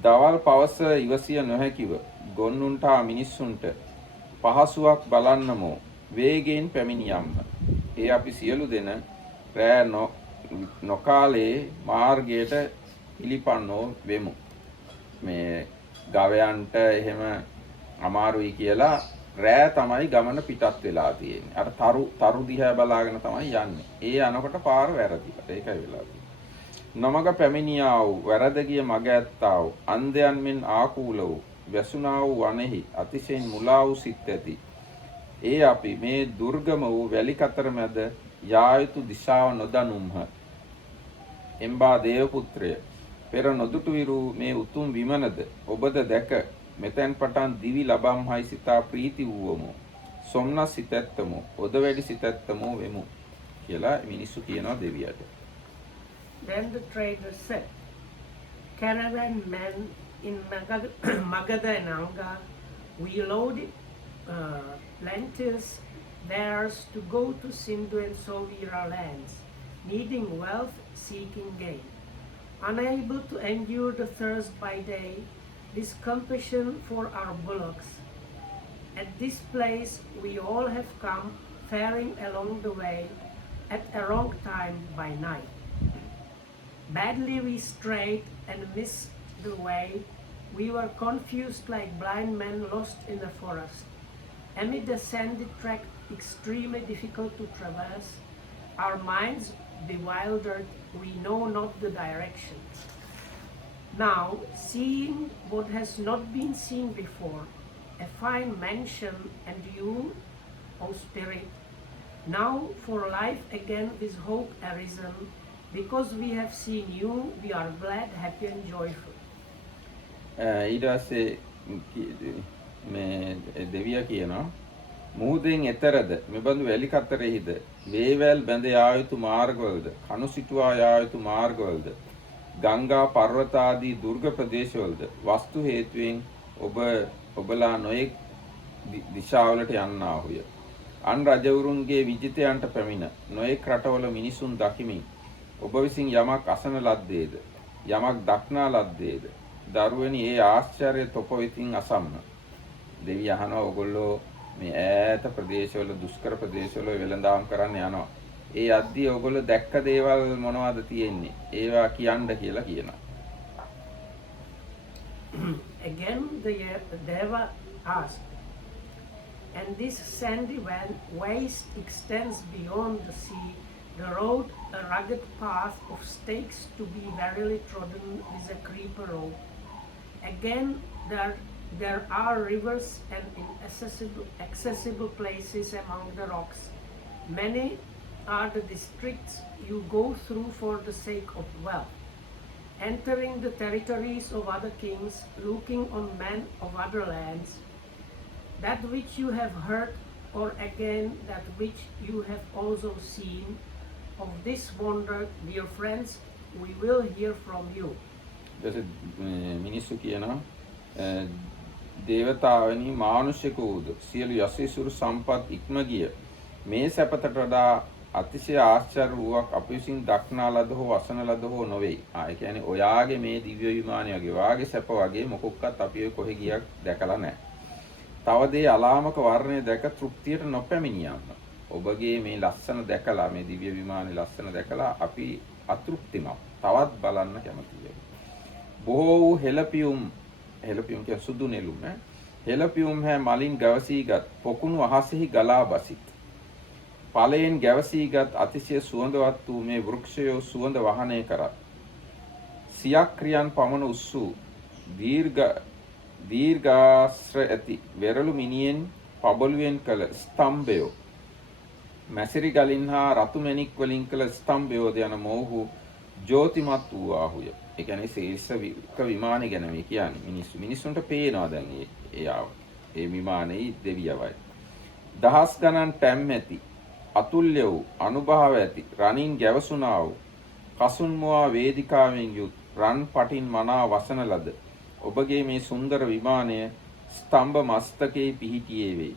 දවල් පවස ඉවසිය නොහැකිව ගොන්නුන්ට මිනිස්සුන්ට පහසුවක් බලන්නමෝ වේගයෙන් පැමිණියම්ම. ඒ අපි සියලු දෙන රෑ නොකාලේ මාර්ගයට පිළිපන්නෝ වෙමු. මේ ගවයන්ට එහෙම අමාරුයි කියලා රෑ තමයි ගමන පිටත් වෙලා තියෙන්නේ. අර තරු දිහා බලාගෙන තමයි යන්නේ. ඒ යනකොට පාර වැරදිලා. ඒකයි වෙලා තියෙන්නේ. නමග පැමිණියා වූ වැරද ගිය මග ඇත්තා වූ අන්ධයන් මෙන් ආකූල වූ වැසුනා වූ වනෙහි අතිශයින් මුලා වූ සිත් ඇති. ඒ අපි මේ දුර්ගම වූ වැලි කතර මැද යා යුතු දිශාව නොදනුම්හ. එම්බා දේව පුත්‍රය පෙර නොදුටු විරු මේ උතුම් විමනද ඔබද දැක මෙතෙන් පටන් දිවි ලබම්හයි සිතා ප්‍රීති වූවමු සොම්නස් සිතැත්තමු ඔද වැඩි සිතැත්තමු වෙමු කියලා මිනිස්සු කියනවා දෙවියට. Then the trader said, caravan men in Magadha and Anga, we loaded lentils theirs to go to Sindhu and Sovira lands, needing wealth, seeking gain. Unable to endure the thirst by day, this compassion for our bullocks. At this place we all have come, faring along the way at a wrong time by night. Badly we strayed and missed the way. We were confused like blind men lost in the forest. Amid the sandy track extremely difficult to traverse, our minds bewildered, we know not the direction. Now, seeing what has not been seen before, a fine mansion, and you, O Spirit, now for life again with hope arisen, because we have seen you, we are glad, happy and joyful. ඊට පස්සේ මේ දෙවියා කියනවා මුහුදෙන් එතරද මෙබඳු වැලි කතරෙහිද වේවැල් බැඳ යා යුතු මාර්ගවලද කණු සිටුවා යා යුතු මාර්ගවලද ගංගා පර්වත ආදී දුර්ග ප්‍රදේශවලද වස්තු හේතුවෙන් ඔබලා නොයෙක් දිශාවලට යන්නාහුය. අන් රජවරුන්ගේ විජිතයන්ට පැමිණ නොයෙක් රටවල මිනිසුන් දකිමින් ඔබ විසින් යමක් අසන ලද්දේද යමක් දක්නා ලද්දේද දරුවනි ඒ ආශ්චර්ය තොප වෙතින් අසම්ම. දෙවිය අහනවා ඔයගොල්ලෝ මේ ඈත ප්‍රදේශවල දුෂ්කර ප්‍රදේශවල වෙළඳාම් කරන්න යනවා. ඒ අද්දී ඔයගොල්ලෝ දැක්ක දේවල් මොනවද තියෙන්නේ? ඒවා කියන්න කියලා කියනවා. Again the Deva asked, and this sandy waste extends beyond the sea, the road a rugged path of stakes to be verily trodden with a creeper rope. Again there are rivers and inaccessible places among the rocks. Many are the districts you go through for the sake of wealth, entering the territories of other kings, looking on men of other lands. That which you have heard or again that which you have also seen. Of this wonder, dear friends, we will hear from you. මිනිස්සු කියනවා දේවතාවනි මානුෂිකවද සියලු යසීසුරු සම්පත් ඉක්ම ගිය මේ සැපතට වඩා අතිශය ආශ්චර්ය වූවක් අප විසින් දක්නා ලද හෝ අසන ලද හෝ නොවේ. ඒ කියන්නේ ඔයාගේ මේ දිව්‍ය විමානය වගේ වාගේ සැප වගේ මොකක්වත් අපි ඔය කොහෙ ගියක් දැකලා නැහැ. තව දේ අලාමක වර්ණය දැක තෘප්තියට නොපැමිණියන්න. ඔබගේ මේ ලස්සන දැකලා මේ දිව්‍ය විමානයේ ලස්සන දැකලා අපි අතෘප්තිමත්. තවත් බලන්න කැමතියි. බොහෝ වූ හෙළපියුම් කියන්නේ සුදු නෙළුම් හෙළපියුම් හැ මලින් ගැවසීගත් පොකුණු අහසෙහි ගලා බසිත්. ඵලයෙන් ගැවසීගත් අතිශය සුවඳවත් වූ මේ වෘක්ෂයෝ සුවඳ වහනය කරත්. සියක් ක්‍රියන් පමණ උස්සූ දීර්ඝාශ්‍ර ඇති වෙරළු මිනියෙන් පබළුවෙන් කළ ස්තම්භයෝ මැසිරි ගලින් හා රතු මැණික් වලින් කළ ස්තම්භයෝද යන මොහු ජෝතිමත් වූ ආහුය. ඒ කියන්නේ ශීර්ෂ විමානය ගැන මේ කියන්නේ මිනිස්සුන්ට පේනවා දැන් ඒ විමානයේ දෙවියවයි. දහස් ගණන් ටැම් ඇති අතුල්‍ය වූ අනුභව ඇති රණින් ගැවසුනා වූ කසුන්මුවා වේදිකාවෙන් යුත් රන් පටින් මනා වසන ලද ඔබගේ මේ සුන්දර විමානය ස්තම්භ මස්තකේ පිහිටියේ වේ.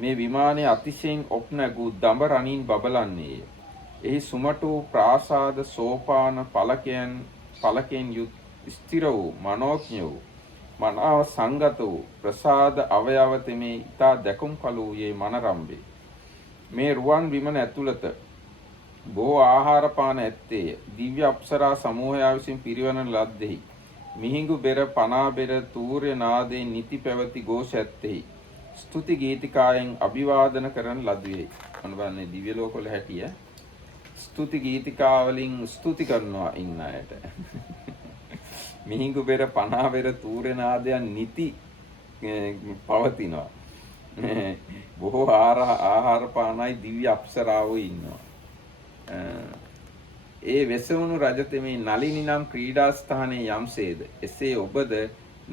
මේ විමානයේ අතිශයින් ඔප් නැගූ දඹ රණින් බබලන්නේය. එහි සුමට වූ ප්‍රාසාද සෝපාන පලකෙන් යුත් ස්ථිර වූ මනෝඥ වූ මනාව සංගත වූ ප්‍රසාද අවයව තෙමේ ඊතා දැකුම් කළු වූයේ මනරම්බේ. මේ රුවන් විමන ඇතුළත බොහෝ ආහාර පාන ඇත්තේය. දිව්‍ය අප්සරා සමූහයා විසින් පිරිවන ලද්දෙහි මිහිඟු බෙර පනා බෙර තූර්ය නාදයෙන් නිති පැවති ഘോഷ ඇත්තෙහි ස්තුති ගීතිකායෙන් අභිවාදන කරන ලද්දෙහි. අනුබන්නේ දිව්‍ය ලෝකවල හැටිය ස්තුති ගීතිකාවලින් ස්තුති කරනවා ඉන්න අයට. මිහිඟු බෙර පනා බෙර තූර්ය නාදයන් නිති පවතිනවා. බොහෝ ආහාර පානයි දිව්‍ය අප්සරාවෝ ඉන්නවා. ඒ වෙසවුණු රජතෙමේ නලිනි නම් ක්‍රීඩා ස්ථානයේ යම්සේද එසේ ඔබද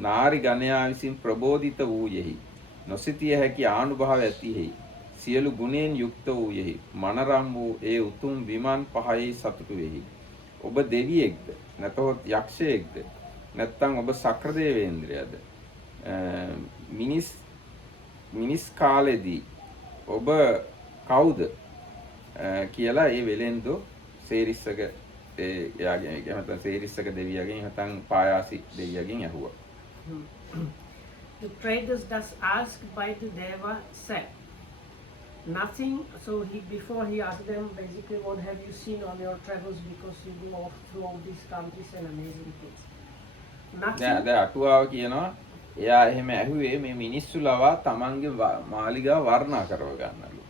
නාරි ගණයා විසින් ප්‍රබෝධිත වූයෙහි නොසිතිය හැකි ආනුභාව ඇතිෙහි සියලු ගුණයෙන් යුක්ත වූයෙහි මනරම් වූ ඒ උතුම් විමන් පහයි සතුටු වෙහි. ඔබ දෙවියෙක්ද නැතහොත් යක්ෂයෙක්ද නැත්නම් ඔබ සක්‍රදේවේන්ද්‍රයද මිනිස් කාලෙදී ඔබ කවුද කියලා ඒ වෙලෙන්දෝ සේරිස්සක එයාගේ නැත්නම් සේරිස්සක දෙවියගෙන් නැත්නම් පායාසි දෙවියගෙන් ඇහුවා. The traders thus asked by the Deva said, nothing. So before he asked them, basically, what have you seen on your travels, because you go off through all these countries and amazing things. Nothing. දැන් අටුවාව කියනවා එයා එහෙම ඇහුවේ මේ මිනිස්සු ලවා තමන්ගේ මාලිගාව වර්ණනා කරව ගන්නලු.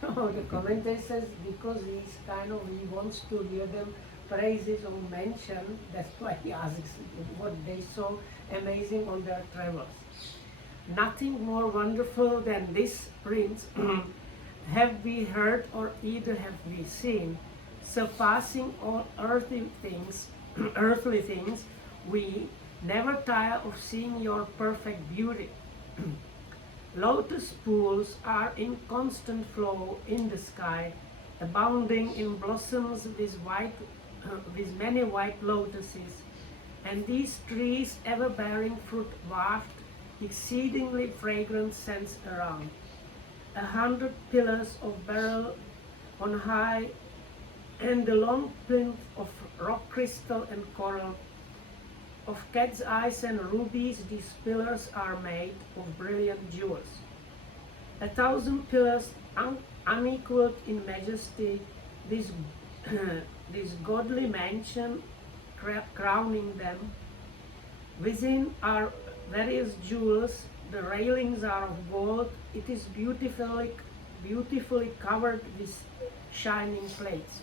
So the commentator says because he wants to hear them praises or mention, that's why he asks what they saw amazing on their travels. Nothing more wonderful than this, Prince, have we heard or either have we seen, surpassing all earthly things, we never tire of seeing your perfect beauty. Lotus pools are in constant flow in the sky, abounding in blossoms with many white lotuses, and these trees ever bearing fruit waft exceedingly fragrant scents around. 100 pillars of beryl on high, and the long plinth of rock crystal and coral. Of cat's eyes and rubies, these pillars are made of brilliant jewels. 1,000 pillars unequaled in majesty, this godly mansion crowning them. Within are various jewels, the railings are of gold, it is beautifully covered with shining plates.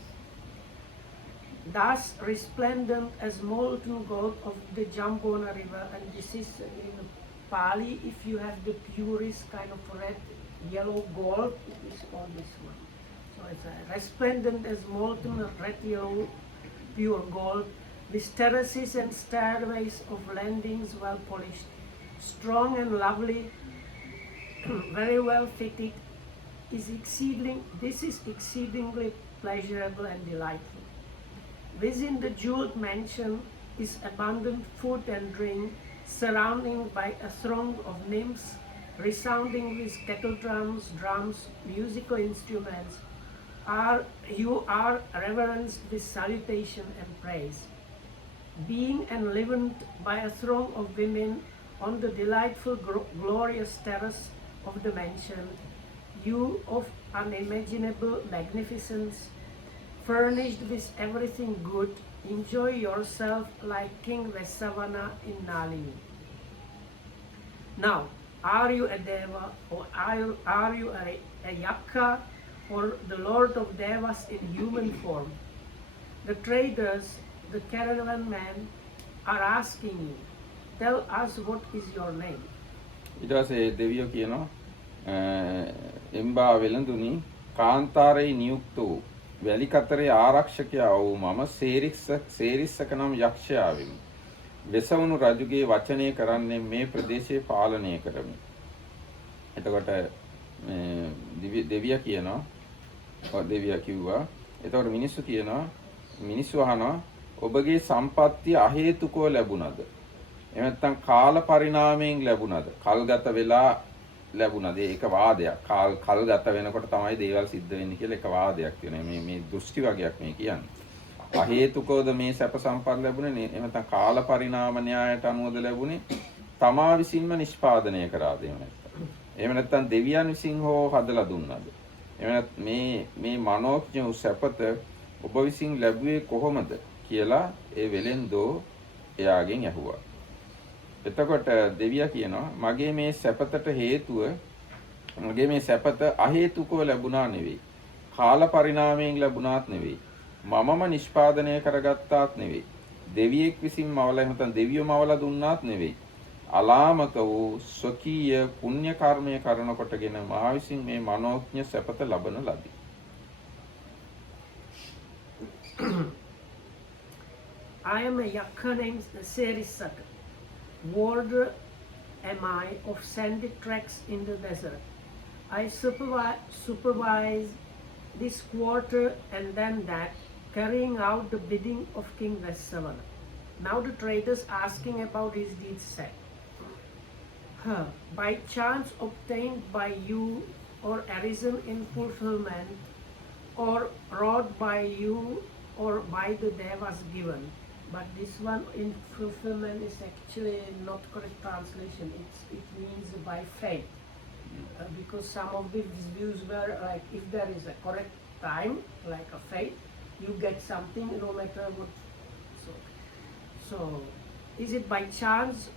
Thus resplendent as molten gold of the Jambona river, and this is in Pali, if you have the purest kind of red, yellow gold, it is called this one. So it's resplendent as molten red, yellow, pure gold, with terraces and stairways of landings well polished, strong and lovely, very well fitted, is exceedingly pleasurable and delightful. Within the jeweled mansion is abundant food and drink, surrounded by a throng of nymphs, resounding with kettle drums, musical instruments. You are reverenced with salutation and praise. Being enlivened by a throng of women on the delightful, glorious terrace of the mansion, you of unimaginable magnificence, furnished with everything good, enjoy yourself like King Vesavana in Nalini. Now, are you a deva or are you a yakka or the lord of devas in human form? The traders, the caravan men are asking you, tell us what is your name. ඊට පස්සේ දෙවියෝ කියනවා එම්බා වෙළඳුනි කාන්තාරේ නියුක්ත වූ වැලි කතරේ ආරක්ෂකයා වූ මම සේරිස්සක නම් යක්ෂයා වෙමි. වෙසවුණු රජුගේ වචනය කරන්නේ මේ ප්‍රදේශය පාලනය කරමි. එතකොට දෙවියා කියනවා දෙවියා කිව්වා. එතකොට මිනිස්සු අහනවා ඔබගේ සම්පත්තිය අහේතුකව ලැබුණද? එහෙම නැත්නම් කාල පරිණාමයෙන් ලැබුණද? කල්ගත වෙලා ලැබුණද? ඒක වාදයක්. කල්ගත වෙනකොට තමයි දේවල් සිද්ධ වෙන්නේ කියලා එක වාදයක් තියෙනවා. මේ දෘෂ්ටි වගේක් මේ කියන්නේ. අහේතුකවද මේ සැප සම්පත් ලැබුණේ? එහෙම නැත්නම් කාල පරිණාම න්‍යායට අනුවද ලැබුණේ? තමා විසින්ම නිෂ්පාදනය කරාද? එහෙම නැත්නම් දෙවියන් විසින් හෝ හදලා දුන්නද? එහෙම මේ මනෝඥ සැපත ඔබ විසින් ලැබුවේ කොහොමද කියලා ඒ වෙලෙන්දෝ එයාගෙන් ඇහුවා. එතකොට දෙවියා කියනවා මගේ මේ සැපතට හේතුව මගේ මේ සැපත අහේතුකව ලැබුණා නෙවෙයි. කාල පරිණාමයෙන් ලැබුණාත් නෙවෙයි. මමම නිෂ්පාදනය කරගත්තාත් නෙවෙයි. දෙවියෙක් විසින් මවලා එහෙම දෙවියෝ මවලා දුන්නාත් නෙවෙයි. අලාමක වූ ස්වකීය පුණ්‍ය කර්මය කරන කොටගෙන මා විසින් මේ මනෝඥ සැපත ලබන ලදී. I am a yakka named Serisaka. Warder am I of sandy tracks in the desert. I supervise this quarter and then that, carrying out the bidding of King Vesavana. Now the traders asking about his deeds said, by chance obtained by you or arisen in fulfillment or wrought by you or by the devas given. But this one in fulfillment is actually not correct translation. It means by fate. Because some of these views were like if there is a correct time, like a fate, you get something no matter what. So is it by chance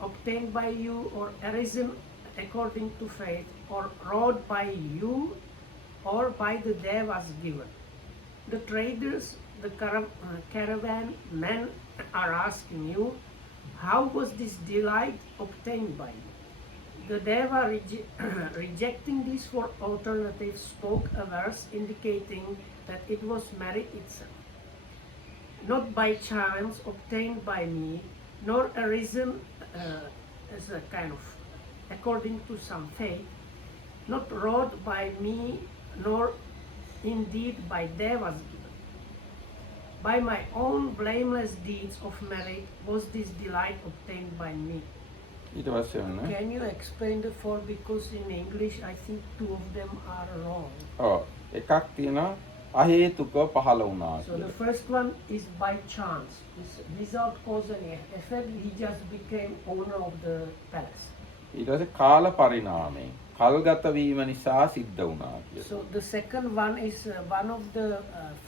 obtained by you or arisen according to fate or wrought by you or by the devas given? The traders, the caravan men are asking you, how was this delight obtained by you? The deva rejecting this for alternative spoke a verse indicating that it was merit itself. Not by chance obtained by me, nor arisen as a kind of according to some fate, not wrought by me, nor indeed by devas given. By my own blameless deeds of merit was this delight obtained by me. ඊට පස්සේ වුණා. Can you explain the four? Because in English I think two of them are wrong. එකක් තියෙනවා අහේතුක පහළ වුණා. So the first one is by chance. It's without cause and effect, he just became owner of the palace. ඊට පස්සේ කාල පරිණාමයෙන් කල්ගත වීම නිසා සිද්ධ වුණා කියලා. So the second one is one of the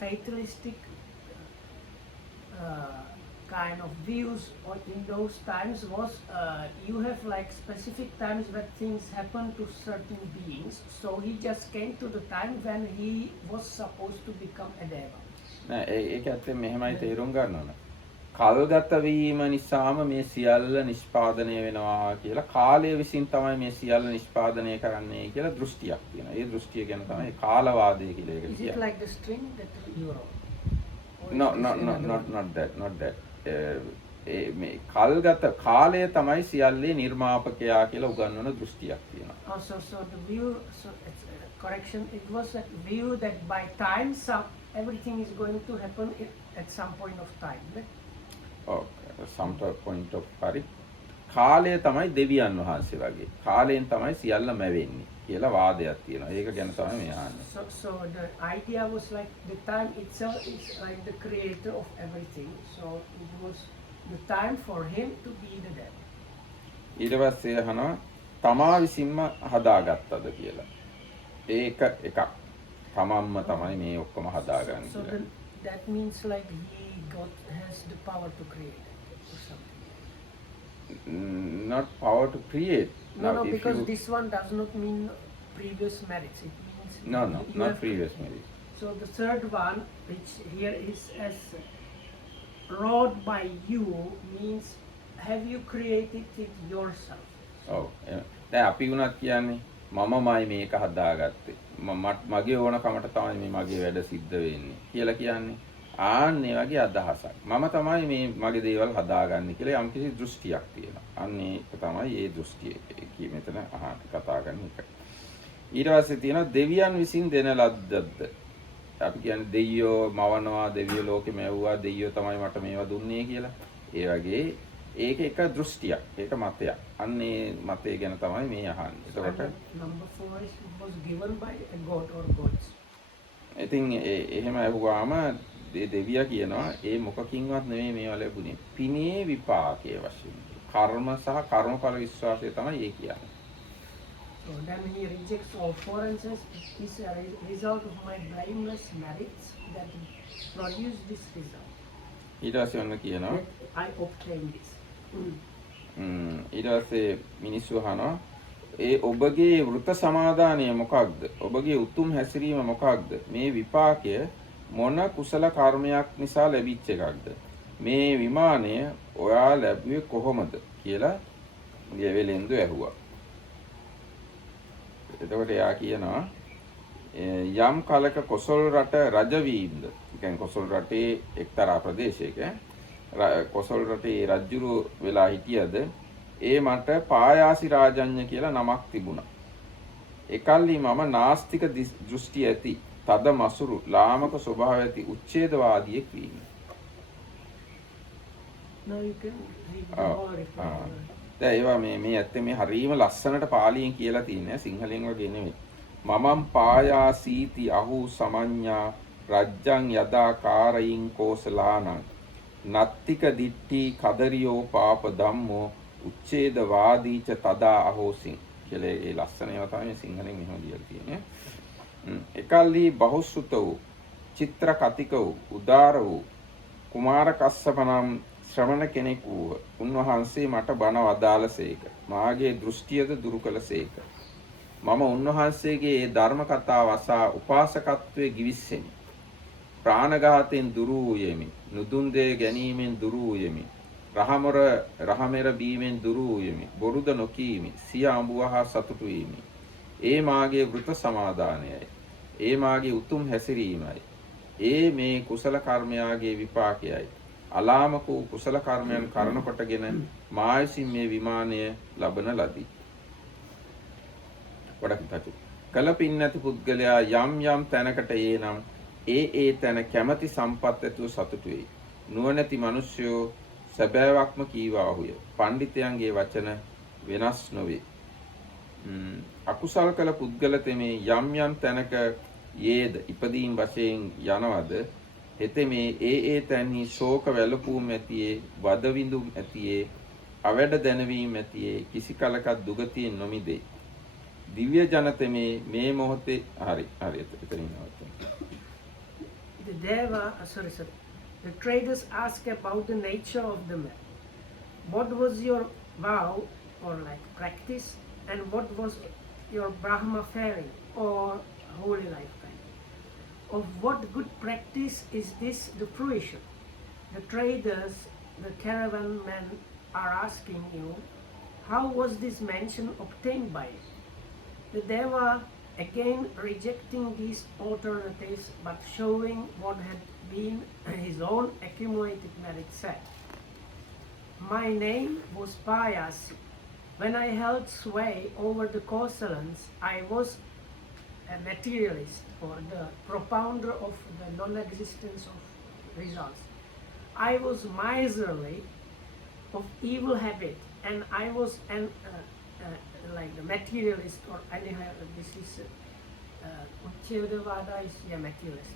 fatalistic kind of views or in those times was you have like specific times when things happen to certain beings, so he just came to the time when he was supposed to become a deva. නෑ ඒක ඇත්තට මෙහෙමයි තේරුම් ගන්න ඕන. කල්ගත වීම නිසාම මේ සියල්ල නිෂ්පාදනය වෙනවා කියලා කාලය විසින් තමයි මේ සියල්ල නිෂ්පාදනය කරන්නේ කියලා දෘෂ්ටියක් තියෙනවා. ඒ දෘෂ්ටිය ගැන තමයි කාලවාදය කියලා එක කියන්නේ. Is it like the string that you wrote? No, not that. මේ කල්ගත කාලය තමයි සියල්ලේ නිර්මාපකයා කියලා උගන්වන දෘෂ්ටියක් තියෙනවා. Also, so the view, so it's correction, it was a view that by time everything is going to happen at some point of time. some point of හරි කාලය තමයි දෙවියන් වහන්සේ වගේ. කාලයෙන් තමයි සියල්ල මැවෙන්නේ කියලා වාදයක් තියෙනවා. ඒක ගැන තමයි මේ අහන්නේ. So the idea was like the time itself is like the creator of everything. So it was the time for him to be the dead. ඊට පස්සේ අහනවා තමා විසින්ම හදාගත්තද කියලා. ඒක එකක්. තමන්ම තමයි මේ ඔක්කොම හදාගන්නේ. So that means like God has the power to create or something. Not power to create. No, because this one does not mean previous marriage. It means not previous marriage. So the third one, which here is as wrought by you, means have you created it yourself? ඔව්. දැන් අපි උනත් කියන්නේ මමමයි මේක හදාගත්තේ. මගේ ඕනකමට තමයි මේ මගේ වැඩ සිද්ධ වෙන්නේ කියලා කියන්නේ. ආන්නේ වගේ අදහසක්. මම තමයි මේ මගේ දේවල් හදාගන්නේ කියලා යම්කිසි දෘෂ්ටියක් තියෙනවා. අන්න ඒක තමයි ඒ දෘෂ්ටිය මෙතන කතා කරන එක. ඊට පස්සේ තියෙනවා දෙවියන් විසින් දෙන ලද්දක්ද. අපි කියන්නේ දෙවියෝ මවනවා, දෙවියෝ ලෝකෙ මැව්වා, දෙවියෝ තමයි මට මේවා දුන්නේ කියලා. ඒ වගේ ඒක එක දෘෂ්ටියක්. ඒක මතයක්. අන්නේ මතය ගැන තමයි මේ අහන්නේ. එතකොට number 4 is it was given by a god or gods. ඉතින් එහෙම අහුවාම දෙවියා කියනවා ඒ මොකකින්වත් නෙමෙයි මේවා ලැබුණේ. පිනේ විපාකයේ වශයෙන්. කර්ම සහ කර්මඵල විශ්වාසය තමයි ඒ කියන්නේ. So then he rejects all four and says it is a result of my blameless merits that produce this result. ඊට පස්සේ ඔන්න කියනවා I obtained this. ඊට පස්සේ මිනිස්සු අහනවා ඒ ඔබගේ වෘත සමාදානය මොකක්ද? ඔබගේ උතුම් හැසිරීම මොකක්ද? මේ විපාකය මොන කුසල කර්මයක් නිසා ලැබිච්ච එකක්ද? මේ විමානය ඔයා ලැබුවේ කොහොමද කියලා ගෙවෙලෙන්දු ඇහුවා. එතකොට එයා කියනවා යම් කලක කොසල් රට රජ වීමද? කියන්නේ කොසල් රටේ එක්තරා ප්‍රදේශයක කොසල් රටේ රජුරු වෙලා හිටියද ඒ මට පායාසි රාජඤ්ඤ කියලා නමක් තිබුණා. එකල්හි මම නාස්තික දෘෂ්ටි ඇති තද මසුරු ලාමක ස්වභාව ඇති උච්ඡේදවාදියෙක් වීමි. Now you can read the whole report. දැන් ඒවා මේ ඇත්තේ මේ හරීම ලස්සනට පාලියෙන් කියලා තියෙනවා සිංහලෙන් වගේ නෙමෙයි. මමම් පායාසීති අහු සමඤ්ඤා රජ්ජං යදා කාරයින් කෝසලානං නත්තික දිට්ටි කදරියෝ පාප ධම්මෝ උච්ඡේදවාදීච තදා අහෝසින් කියලා ඒ ලස්සන ඒවා තමයි සිංහලෙන් මෙහෙම ලියලා තියෙන්නේ. එකල්හි බහුසුත වූ චිත්‍ර කතික වූ උදාර වූ කුමාර කස්සප නම් ශ්‍රමණ කෙනෙක් වූ උන්වහන්සේ මට බණ වදාළසේක. මාගේ දෘෂ්ටියද දුරු කළසේක. මම උන්වහන්සේගේ ඒ ධර්ම කතාව අසා උපාසකත්වයේ ගිවිස්සෙමි. ප්‍රාණඝාතයෙන් දුරු වූයෙමි. නුදුන් දේ ගැනීමෙන් දුරු වූයෙමි. රහමෙර බීමෙන් දුරු වූයෙමි. බොරුද නොකීමි. සිය අඹුවහා සතුටු වීමි. ඒ මාගේ වෘත සමාදානයයි. ඒ මාගේ උතුම් හැසිරීමයි. ඒ මේ කුසල කර්මයාගේ විපාකයයි. අලාමක වූ කුසල කර්මයන් කරන කොටගෙන මා විසින් මේ විමානය ලබන ලදී. වඩකිතතු කලපින් නැති පුද්ගලයා යම් තැනකට එනම් ඒ තැන කැමැති සම්පත් ඇතුව සතුටු වෙයි. නුවණැති මිනිසයෝ සැබෑවක්ම කීවාහුය. පඬිතයන්ගේ වචන වෙනස් නොවේ. අකුසල් කළ පුද්ගල තෙමේ යම් තැනක යේද ඉපදීම් වශයෙන් යනවද එතෙමේ ඒ තැන්හි ශෝක වැළපූම් ඇතියේ වද විඳුම් ඇතියේ අවැඩ දැනවීම ඇතියේ කිසි කලකත් දුගතියෙන් නොමිදේ. දිව්‍ය ජනතෙමේ මේ මොහොතේ හරි එතනින් නවත්තමු. The traders asked about the nature of the man. What was your vow or like practice, and what was your Brahma faring or holy lifetime? Of what good practice is this the fruition? The traders, the caravan men are asking you, how was this mansion obtained by it? The Deva again rejecting these alternatives but showing what had been his own accumulated merit said. My name was Payasi. When I held sway over the Kosalans, I was a materialist or the propounder of the non-existence of results. I was miserly of evil habit, and I was like the materialist, or anyhow, this is Uchedavada is a materialist.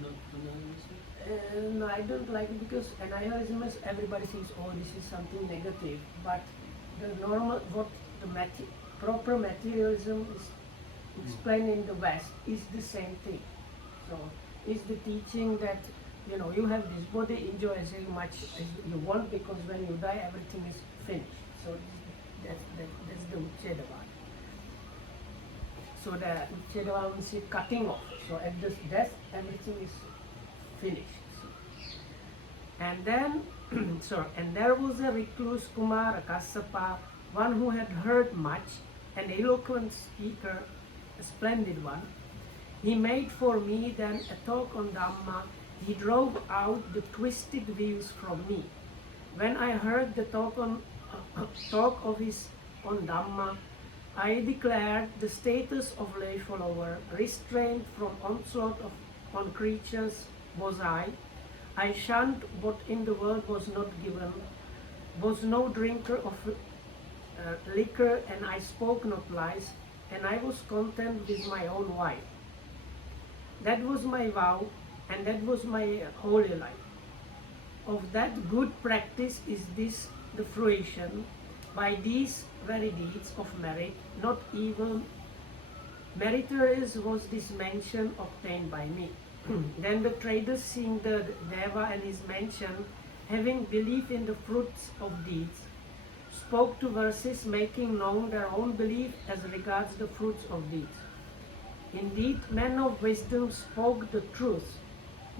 Not anonymously. No, I don't like it because annihilism is everybody thinks, oh, this is something negative, but the normal, what the proper materialism is explained in the West is the same thing. So, it's the teaching that you have this body, enjoy as much as you want, because when you die, everything is finished. So that's the Uchedavada. So the Uchedavada means cutting off. So at this death, everything is finished. And then, and there was a recluse Kumara Kassapa, one who had heard much, an eloquent speaker, a splendid one. He made for me then a talk on Dhamma. He drove out the twisted views from me. When I heard the talk of his on Dhamma, I declared the status of lay follower, restrained from onslaught on creatures was I. I shunned what in the world was not given, was no drinker of liquor, and I spoke not lies, and I was content with my own wife. That was my vow, and that was my holy life. Of that good practice is this the fruition, by these very deeds of merit, not evil. Meritorious was this mention obtained by me. Then the traders, seeing the Deva and his mention, having belief in the fruits of deeds, spoke to verses making known their own belief as regards the fruits of deeds. Indeed, men of wisdom spoke the truth,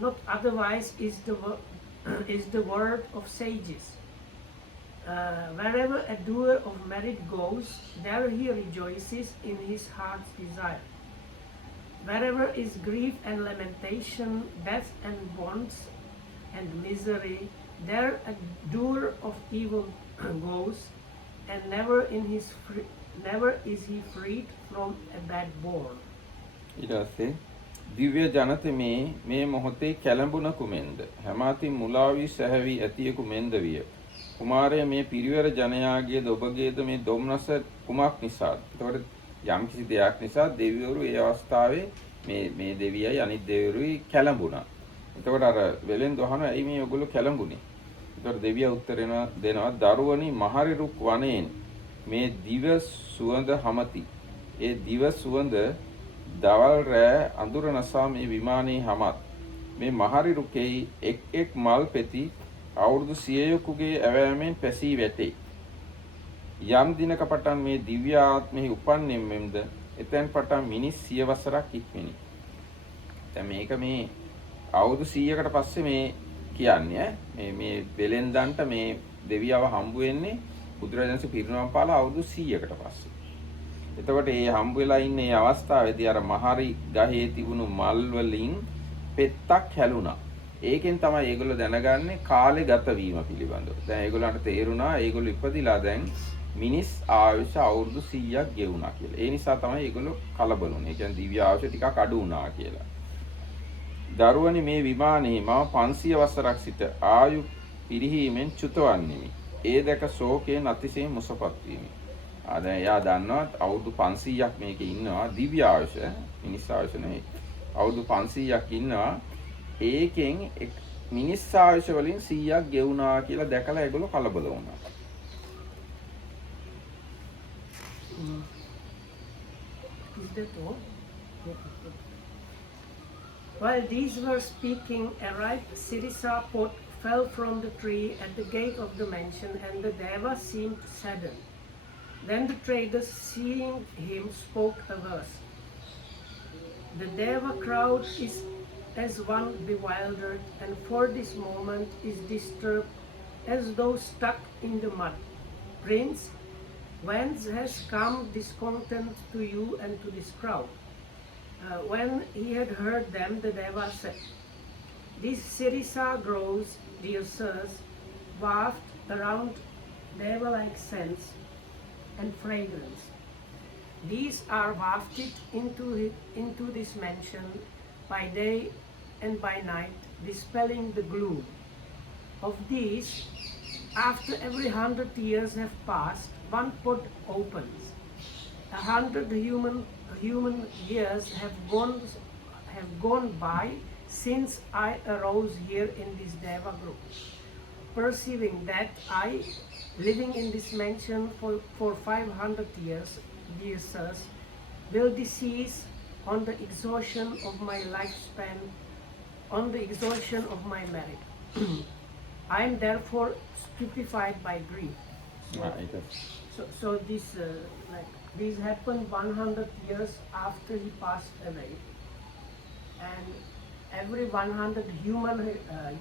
not otherwise is the word of sages. Wherever a doer of merit goes, there he rejoices in his heart's desire. Wherever is grief and lamentation, death and bonds and misery, there a doer of evil goes, and never is he freed from a bad born. ඊට පස්සේ දිව්‍ය ජනත මේ මොහොතේ කැළඹුණ කුමෙන්ද හැමාතින් මුලා වී සැහැවී ඇතියෙකු මෙන්ද විය කුමාරය මේ පිරිවර ජනයාගේද ඔබගේද මේ දොම්නස කුමක් නිසාද එතකොට යම්කිසි දෙයක් නිසා දෙවිවරු ඒ අවස්ථාවේ මේ දෙවියයි අනිත් දෙවිවරුයි කැළඹුණා එතකොට අර වෙලෙන් දොහන ඇයි මේ ඔයගොල්ලෝ කැළඹුණේ එතකොට දෙවියා උත්තර දෙනවා දරුවනි මහරි රුක් වනේන් මේ දිව සුවඳ හමති ඒ දිව සුවඳ දවල් රෑ අඳුර නසා මේ විමානයේ හමත් මේ මහරි රුකෙහි එක් මල් පෙති අවුරුදු 100කුගේ ඇවෑමෙන් පැසී වැටේ යම් දිනක පටන් මේ දිව්‍ය ආත්මෙහි උපන්නේම්ද එතෙන් පටන් මිනිස් 100 වසරක් ඉක්මනි දැන් මේක මේ අවුරුදු 100කට පස්සේ මේ කියන්නේ මේ වෙලෙන්දන්ට මේ දෙවියව හම්බ වෙන්නේ බුදුරජාණන්සේ පිරිනමන පාලා අවුරුදු 100කට පස්සේ එතකොට මේ හම්බ වෙලා ඉන්න මේ අවස්ථාවේදී අර මහරි ගහේ තිබුණු මල් වලින් පෙත්තක් හැලුණා. ඒකෙන් තමයි ඒගොල්ලෝ දැනගන්නේ කාලේ ගත වීම පිළිබඳව. දැන් ඒගොල්ලන්ට තේරුණා ඒගොල්ලෝ ඉපදිලා දැන් මිනිස් ආයුෂ අවුරුදු 100ක් ගෙවුණා කියලා. ඒ නිසා තමයි ඒගොල්ලෝ කලබල වුණේ. ඒ කියන්නේ දිව්‍ය ආයුෂ ටිකක් අඩු වුණා කියලා. දරුවනි මේ විමානයේ මම 500 වසරක් සිට ආයු පිරිහීමෙන් චුතවන්නෙමි. ඒ දැක ශෝකයෙන් අතිශයින් මුසපත් වීමි. දැන් එයා දන්නවා අවුරුදු 500ක් මේකේ ඉන්නවා දිව්‍ය ආයුෂ මිනිස් ආයුෂ නෙවෙයි අවුරුදු 500ක් ඉන්නවා ඒකෙන් මිනිස් ආයුෂ වලින් 100ක් ගෙවුනා කියලා දැකලා ඒගොල්ලෝ කලබල වුණා. Is that all? While these were speaking, a ripe sirisa pot fell from the tree at the gate of the mansion, and the Deva seemed saddened. Then the traders, seeing him, spoke a verse. The Deva crowd is as one bewildered, and for this moment is disturbed, as though stuck in the mud. Prince, whence has come discontent to you and to this crowd? When he had heard them, the Deva said, This Sirisa grows, dear sirs, waft around deva-like scents and fragrance. These are wafted into this mansion by day and by night, dispelling the gloom. Of these, after every 100 years have passed, one pod opens. 100 human years have gone by since I arose here in this Deva group. Perceiving that I, living in this mansion for 500 years, dear sirs, will decease on the exhaustion of my lifespan, on the exhaustion of my merit. I am therefore stupefied by grief. So this this happened 100 years after he passed away, and every 100 human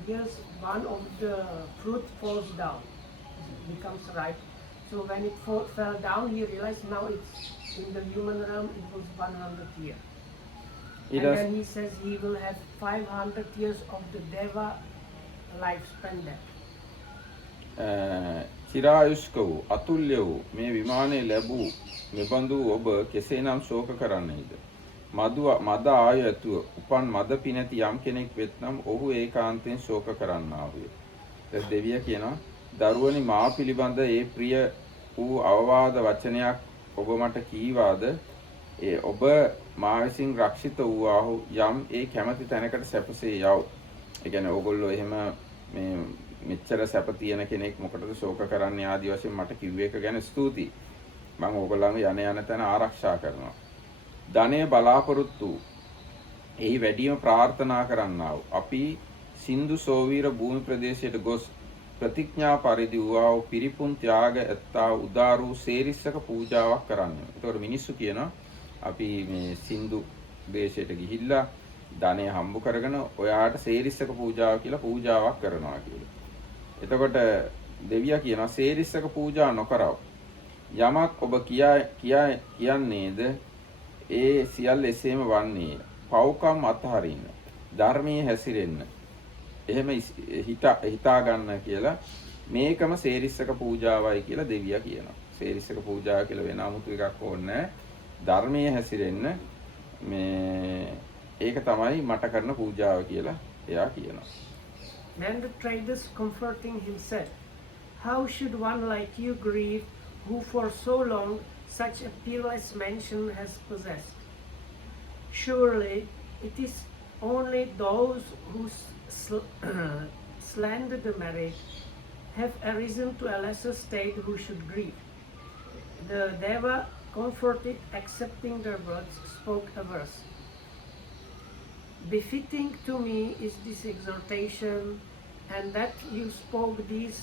years, one of the fruit falls down, becomes ripe. So when it fell down, he realized now it's in the human realm. It was 100 years. And then he says he will have 500 years of the Deva lifespan there. චිරායුෂ්ක වූ අතුල්‍ය වූ මේ විමානයේ ලැබූ මෙබඳු ඔබ කෙසේනම් ශෝක කරන්නේද? මද ආය ඇතුව උපන් මද පිනැති යම් කෙනෙක් වෙත්නම් ඔහු ඒකාන්තයෙන් ශෝක කරන්නාහුය. දෙවිය කියනවා දරුවනි මා පිළිබඳ ඒ ප්‍රිය වූ අවවාද වචනයක් ඔබ මට කීවාද? ඒ ඔබ මා විසින් රක්ෂිත වූාහු යම් ඒ කැමැති තැනකට සැපසේ යව්. ඒ කියන්නේ ඕගොල්ලෝ එහෙම මේ මෙච්චර සැප තියෙන කෙනෙක් මොකටද ශෝක කරන්නේ ආදි වශයෙන් මට කිව්ව එක ගැන ස්තුතියි. මම ඕගොල්ලන්ගේ යන තැන ආරක්ෂා කරනවා. ධනය බලාපොරොත්තු එහි වැඩිම ප්‍රාර්ථනා කරන්නා වූ අපි සින්දු සෝවීර භූමි ප්‍රදේශයට ගොස් ප්‍රතිඥා පරිදි වූ පිරිපුන් ත්‍යාග ඇත්තා උදාරු සේරිස්සක පූජාවක් කරන්නේ. ඒතකොට මිනිස්සු කියනවා අපි මේ සින්දු දේශයට ගිහිල්ලා ධනය හම්බ කරගෙන ඔයාට සේරිස්සක පූජාව කියලා පූජාවක් කරනවා කියලා. එතකොට දෙවියා කියනවා සේරිස්සක පූජා නොකරව. යමක් ඔබ කියන්නේද ඒ සියල්ල එසේම වන්නේ. පව්කම් අත්හරින්න. ධර්මයේ හැසිරෙන්න. එහෙම හිතා ගන්න කියලා මේකම සේරිස්සක පූජාවයි කියලා දෙවියා කියනවා. සේරිස්සක පූජාව කියලා වෙන 아무තු එකක් ඕනේ ධර්මයේ හැසිරෙන්න මේ ඒක තමයි මට කරන පූජාව කියලා එයා කියනවා. Then the traders comforting him said, "How should one like you grieve who for so long such a peerless mansion has possessed? Surely it is only those who slander the married have arisen to a lesser state who should grieve." The Deva, comforted, accepting their words, spoke a verse. "Befitting to me is this exhortation, and that you spoke these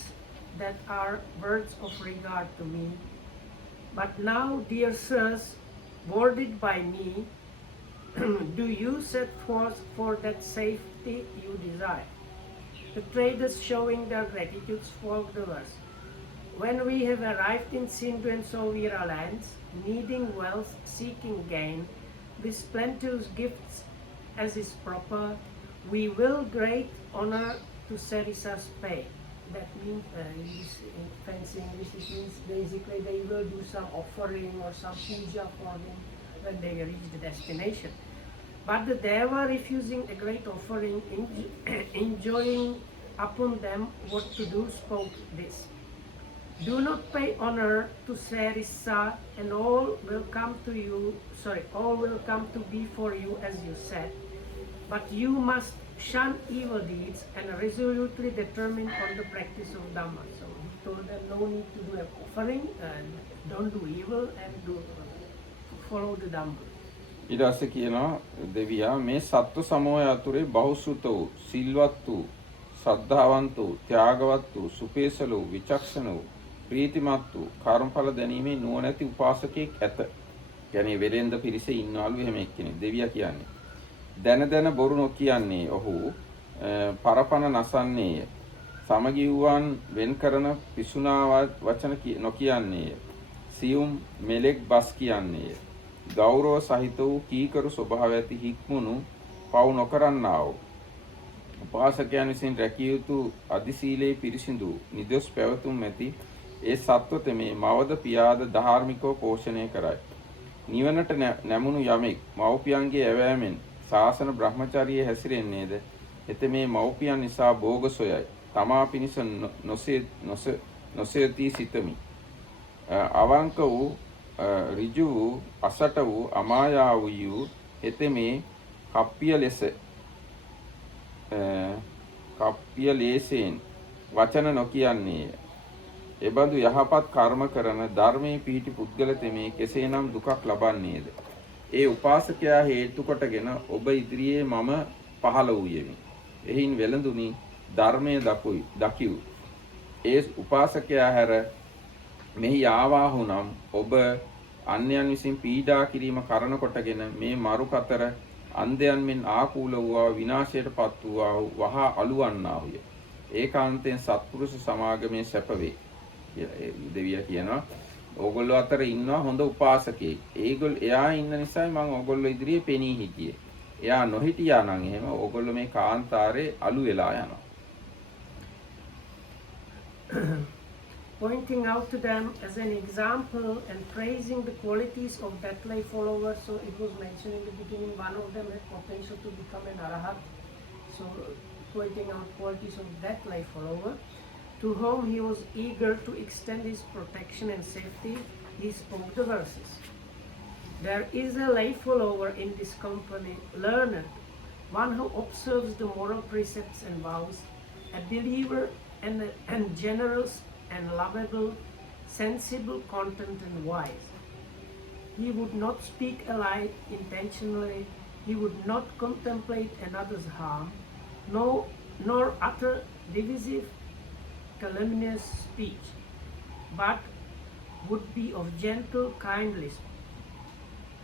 that are words of regard to me. But now, dear sirs, warded by me, do you set forth for that safety you desire?" The traders, showing their gratitude, spoke the verse. "When we have arrived in Sindhu and Sovira lands, needing wealth, seeking gain, with plenteous gifts as is proper, we will great honor to Sarisas pay." That means, in fancy English, it means basically they will do some offering or some puja for them when they reach the destination. But the Deva, refusing a great offering, enjoying upon them what to do, spoke this: "Do not pay honor to Sarissa, and all will come to be for you as you said. But you must shun evil deeds and resolutely determine on the practice of Dhamma." So he told them no need to do an offering and don't do evil and follow the Dhamma. ඊට පස්සේ කියනවා දෙවියා මේ සත්ව සමූහය අතුරේ බහුසුත වූ සිල්වත් වූ ශ්‍රද්ධාවන්ත වූ ත්‍යාගවත් වූ සුපේසල වූ විචක්ෂණ වූ ප්‍රීතිමත් වූ කර්මඵල දැනීමේ නුවණැති උපාසකෙක් ඇත. කියන්නේ වෙලෙන්ද පිරිසේ ඉන්නවලු එහෙම එක්කෙනෙක්. දෙවියා කියන්නේ දැන දැන බොරු නොකියන්නේ ඔහු පරපණ නසන්නේය. සමගිව්වන් වෙන් කරන පිසුනා වචන නොකියන්නේය. සියුම් මෙලෙක් බස් කියන්නේය. ගෞරව සහිත වූ කීකරු ස්වභාව ඇති හික්මුණු පව් නොකරන්නා වූ උපාසකයන් විසින් රැකිය යුතු අධිශීලයේ පිරිසිදු නිදොස් පැවතුම් ඇති ඒ සත්ව තෙමේ මවද පියාද ධාර්මිකව පෝෂණය කරයි. නිවනට නැමුණු යමෙක් මව්පියන්ගේ ඇවෑමෙන් ශාසන බ්‍රහ්මචාරියේ හැසිරෙන්නේද එතෙමේ මව්පියන් නිසා භෝග සොයයි. තමා පිණිස නොසෙයති සිතමි. අවංක වූ ඍජු වූ අසට වූ අමායා වූ එතෙමේ කප්පිය ලේසෙන් වචන නොකියන්නේය. එබඳු යහපත් කර්ම කරන ධර්මයේ පිහිටි පුද්ගල තෙමේ කෙසේනම් දුකක් ලබන්නේද? ඒ උපාසකයා හේතු කොටගෙන ඔබ ඉදිරියේ මම පහළ වූයෙමි. එහින් වෙළඳුනි ධර්මයේ දකිව්. ඒ උපාසකයා හැර මෙහි ආවාහුනම් ඔබ අන්‍යයන් විසින් පීඩා කිරීම කරන කොටගෙන මේ මරු කතර අන්ධයන් මෙන් ආකූල වූවා විනාශයට පත් වූවා වහා අලුවන්නාහුය. ඒකාන්තයෙන් සත්පුරුෂ සමාගමේ සැප වේ. දෙවියා කියනවා ඕගොල්ලෝ අතර ඉන්නවා හොඳ උපාසකයෙක්. එයා ඉන්න නිසායි මම ඕගොල්ලෝ ඉදිරියේ පෙනී හිටියේ. එයා නොහිටියා නම් එහෙම ඕගොල්ලෝ මේ කාන්තාරේ අලු වෙලා යනවා. Pointing out to them as an example and praising the qualities of that lay follower. So it was mentioned in the beginning, one of them had potential to become an arahat. So pointing out qualities of that lay follower, to whom he was eager to extend his protection and safety, he spoke the verses. There is a lay follower in this company, learned, one who observes the moral precepts and vows, a believer and generous and lovable, sensible, content and wise. He would not speak a lie intentionally, he would not contemplate another's harm, nor utter divisive, calumnious speech, but would be of gentle, kindly,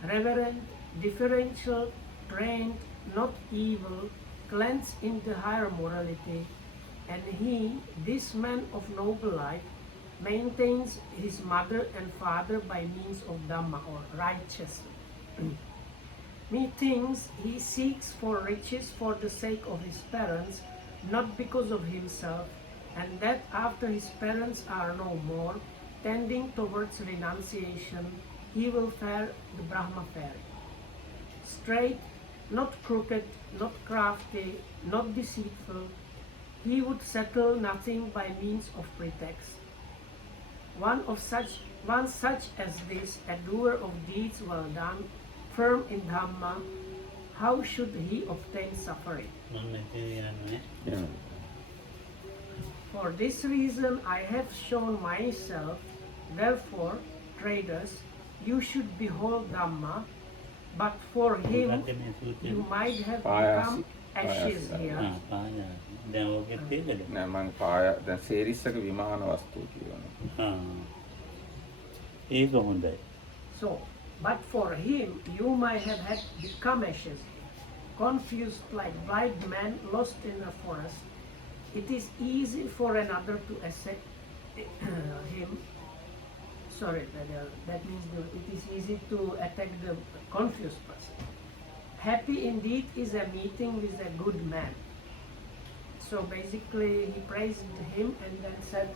reverent, differential, trained, not evil, cleansed in the higher morality, and he, this man of noble life, maintains his mother and father by means of Dhamma or righteousness. Methinks he seeks for riches for the sake of his parents, not because of himself, and that after his parents are no more, tending towards renunciation, he will fare the Brahma fare. Straight, not crooked, not crafty, not deceitful, he would settle nothing by means of pretext. One such as this, a doer of deeds well done, firm in Dhamma, how should he obtain suffering? For this reason I have shown myself, therefore, traders, you should behold Dhamma, but for him you might have become ashes here. නෑ මං දැන් සේරිස් එක විමාන වස්තු කියනවා. ඒක හොඳයි. So, but for him you might have had become ashes, confused like blind men lost in a forest. It is easy for another to accept him. Sorry, that means it is easy to attack the confused person. Happy indeed is a meeting with a good man. So basically he praised him and then said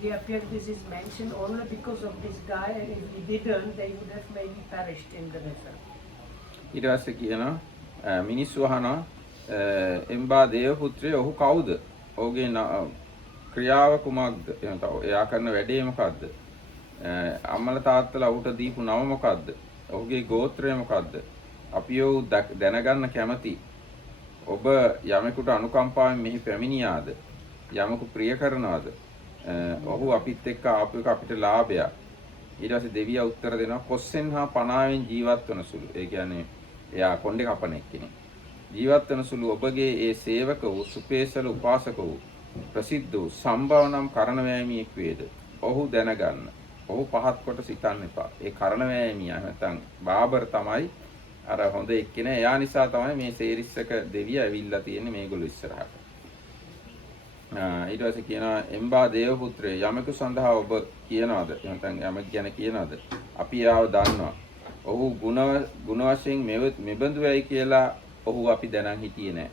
he appeared with his mention only because of this guy, and if he didn't, they would have maybe perished in the desert. ඊට පස්සේ කියනවා මිනිස්සු අහනවා එම්බා දේවපුත්‍රය ඔහු කවුද? ඔහුගේ ක්‍රියාව කුමක්ද? එයා කරන වැඩේ මොකක්ද? අම්මලා තාත්තලා ඔහුට දීපු නම මොකක්ද? ඔහුගේ ගෝත්‍රය මොකක්ද? අපි ඔහු දැනගන්න කැමති. ඔබ යමෙකුට අනුකම්පාවෙන් මෙහි පැමිණියාද? යමෙකු ප්‍රිය කරනවද? ඔහු අපිත් එක්ක ආපු එක අපිට ලාභයක්. ඊට පස්සේ දෙවියා උත්තර දෙනවා කොස්සෙන් හා පනාවෙන් ජීවත් වන සුළු. ඒ කියන්නේ එයා කොණ්ඩේ කපන එක්කෙනෙක්. ජීවත් වන සුළු ඔබගේ ඒ සේවක වූ සුපේසල උපාසක වූ ප්‍රසිද්ධ වූ සම්භාවනම් කරන වෑයමියෙක් වේද? ඔහු දැනගන්න. ඔහු පහත් කොට සිතන්න එපා. ඒ කරන වෑයමියා නැත්නම් බාබර් තමයි අර හොඳ එක්කෙනා. එයා නිසා තමයි මේ සේරිස්සක දෙවියා ඇවිල්ලා තියෙන්නේ මේගොල්ලෝ ඉස්සරහට. ඊට පස්සේ කියනවා එම්බා දේවපුත්‍රය යමෙකු සඳහා ඔබ කියනවාද? නැත්නම් යමෙක් ගැන කියනවාද? අපි යාව දන්නවා. ඔහු ගුණ වශයෙන් මෙබඳු වෙයි කියලා ඔහු අපි දැනන් හිටියේ නෑ.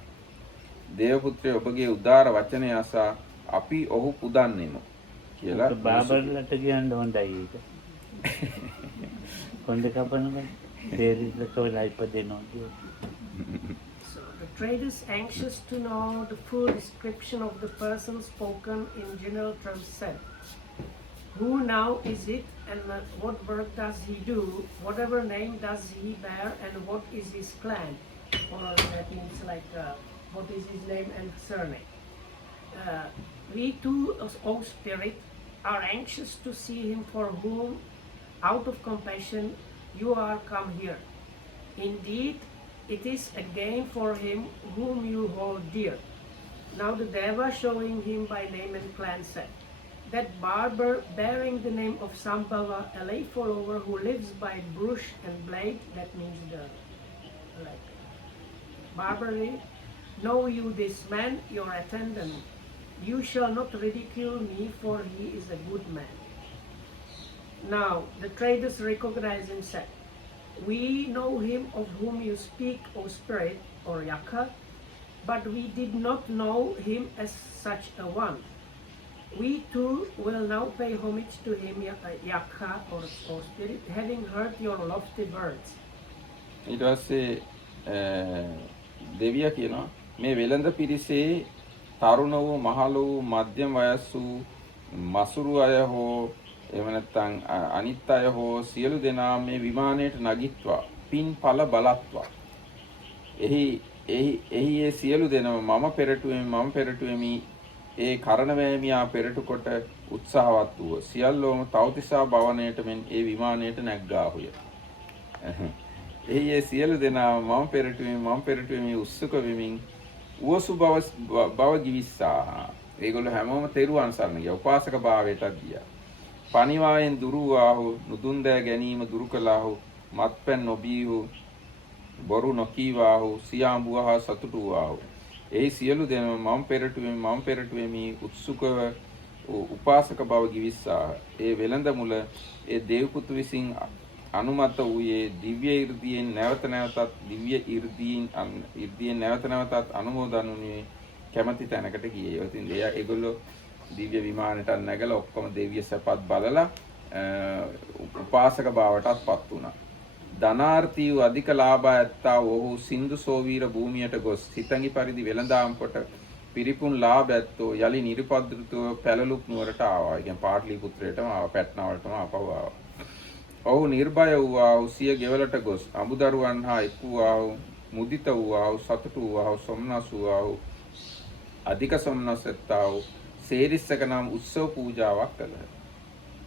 දේවපුත්‍රය ඔබගේ උදාර වචනය අසා අපි ඔහු පුදන්නෙමු කියලා බාබර්ලට කියන්න හොඳයි ඒක. කොන්ද කපනකොට තේරිල්ලක වෙලා ඉපදෙනවා කියලා. So the trader is anxious to know the full description of the person spoken in general terms said. Who now is it, and what work does he do? Whatever name does he bear, and what is his clan? Or that means like what is his name and surname? We too, O Spirit, are anxious to see him, for whom, out of compassion, you are come here. Indeed, it is a gain for him whom you hold dear. Now the Deva, showing him by name and clan, said, that barber bearing the name of Sambhava, a lay follower who lives by brush and blade, that means the like barbery, know you this man, your attendant. You shall not ridicule me, for he is a good man. Now the traders recognized him, said, we know him of whom you speak, O spirit, or Yakha, but we did not know him as such a one. We too will now pay homage to him, Yakha, or spirit, having heard your lofty words. ඊට පස්සේ දෙවියා කියනවා මේ වෙළඳ පිරිසේ තරුණ වූ මහලු වූ මධ්‍යම වයස් වූ මසුරු අය හෝ එහෙම නැත්නම් අනිත් අය හෝ සියලු දෙනා මේ විමානයට නගිත්වා පින් ඵල බලත්වා එහි ඒ සියලු දෙනාම මම පෙරටුවෙමි ඒ කරණවැමියා පෙරටු කොට උත්සාහවත් වූ සියල්ලෝම තවතිසා භවනයට මෙන් ඒ විමානයට නැග්ගාහුය. එහි ඒ සියලු දෙනාම මම පෙරටුවෙමි උත්සුක වෙමින් උවසු බව ගිවිස්සාහ. ඒගොල්ලෝ හැමෝම තෙරුවන් සරණ ගියා. උපාසක භාවයටත් ගියා. පණිවායෙන් දුරු වූ නුදුන් දෑ ගැනීම දුරු කළාහු. මත්පැන් නොබීහු. බොරු නොකීවාහු. සියාඹුව හා සතුටු වූවාහු. එහි සියලු දෙනාම මම පෙරටුවෙමි උත්සුකව උපාසක බව ගිවිස්සාහ. ඒ වෙළඳ මුල ඒ දේවපුතු විසින් අනුමත වූයේ දිව්‍ය 이르දියෙන් නැවත නැවතත් අනුමෝදන් වුණේ කැමැති තැනකට ගියේ. ඉතින් ඒගොල්ලෝ දිව්‍ය විමානයට නැගලා ඔක්කොම දෙවිය සපත් බලලා උපාසක භාවයටත් පත් වුණා. ධනාර්ථී වූ අධික ලාභ ඇත්තා ඔහු සින්දු සෝවීර භූමියට ගොස් සිතඟි පරිදි වෙළඳාම් කොට පිරිපුන් ලාභ ඇත්තෝ යලි නිර්පද්‍රිතව පැලලුක් නුවරට ආවා. ඒ කියන්නේ පාටලිපුත්‍රයටම ආවා, පැට්නාවලටම ආපහු ආවා. ඔහු නිර්භය වූ සිය ගෙවලට ගොස් අමුදරුවන් හා එක් වූ මුදිත වූ සතුටු වූ සොම්නස් වූ අධික සොම්නස් ඇත්තා වූ සේරිස්සක නම් උත්සව පූජාවක් කළහ.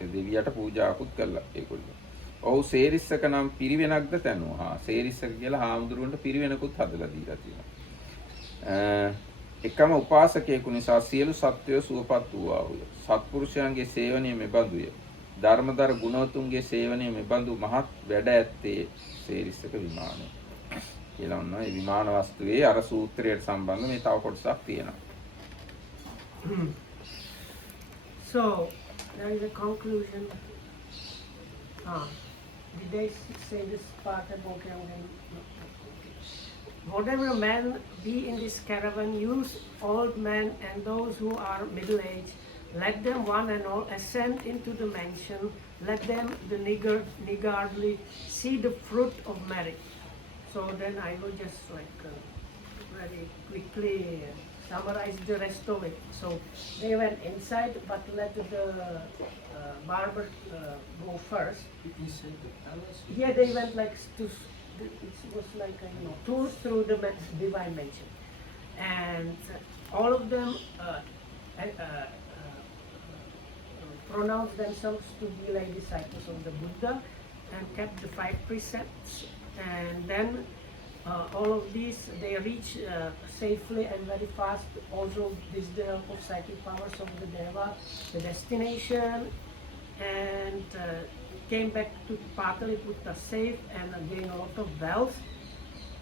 ඒ දෙවියට පූජාකුත් කළා ඒගොල්ලෝ. ඔහු සේරිස්සක නම් පිරිවෙනක්ද තැනුවා. සේරිස්සක කියලා හාමුදුරුවන්ට පිරිවෙනකුත් හදලා දීලා තියෙනවා. එකම උපාසකයෙකු නිසා සියලු සත්වයෝ සුවපත් වූවාහුය. සත්පුරුෂයන්ගේ සේවනය මෙබඳුය. ධර්මදර ගුණවතුන්ගේ සේවනය මෙබඳු මහත් වැඩ ඇත්තේ සේරිස්සක විමානය. කියලා ඔන්න මේ විමාන වස්තුවේ අර සූත්‍රයට සම්බන්ධ මේ තව කොටසක් තියෙනවා. So there is a conclusion. Did I say this part about whatever man be in this caravan, use old men and those who are middle-aged, let them one and all ascend into the mansion, let them the niggardly see the fruit of merit. So then I will just like very quickly summarize the rest of it. So they went inside, but let the barber go first. Inside the palace? Yeah, they went like to, it was like a tour through the divine mansion. And all of them pronounced themselves to be like disciples of the Buddha and kept the 5 precepts. And then all of these, they reach safely and very fast, also with the help of psychic powers of the Deva, the destination, and came back to Pataliputta safe and gained a lot of wealth.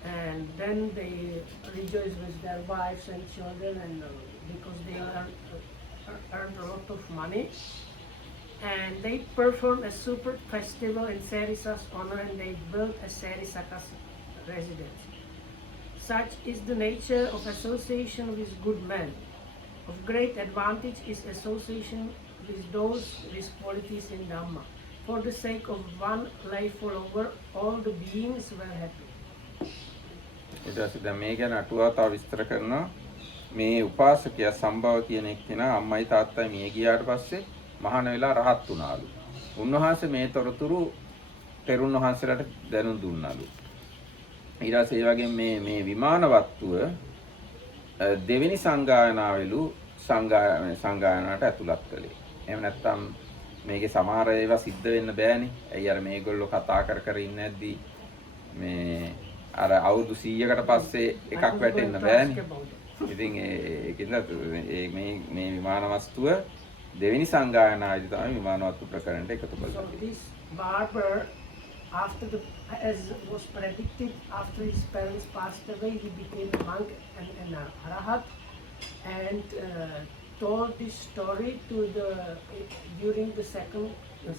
And then they rejoiced with their wives and children, and because they earned a lot of money. And they performed a super festival in Sarisa's honor, and they built a Sarisaka's residence. Such is the nature of association with good men. Of great advantage is association with those with qualities in Dhamma. For the sake of one lay follower, all the beings were happy. ඊට පස්සේ දැන් මේ ගැන අටුවා තව විස්තර කරනවා. මේ උපාසකයා සම්භව කියන එක්කෙනා අම්මයි තාත්තයි මිය ගියාට පස්සේ මහාන වෙලා රහත් වුණාලු. උන්වහන්සේ මේ තොරතුරු තෙරුන් වහන්සේලාට දැනුම් දුන්නාලු. ඊට පස්සේ ඒ වගේ මේ විමාන වත්තුව දෙවෙනි සංගායනාවෙලු සංගායනාවට ඇතුළත් කළේ. එහෙම නැත්නම් මේකේ සමහර ඒවා සිද්ධ වෙන්න බෑනේ. ඇයි අර මේගොල්ලෝ කතා කර ඉන්නේ නැද්දි මේ අර අවුරුදු 100කට පස්සේ එකක් වැටෙන්න බෑනේ. ඉතින් ඒකින්ද මේ විමාන වස්තුව දෙවෙනි සංගායනාවේදී තමයි විමාන වස්තු ප්‍රකරණයට එකතු So කරලා this barber, as was predicted, after his parents passed away, he became a monk and a arahat, and told this story during the second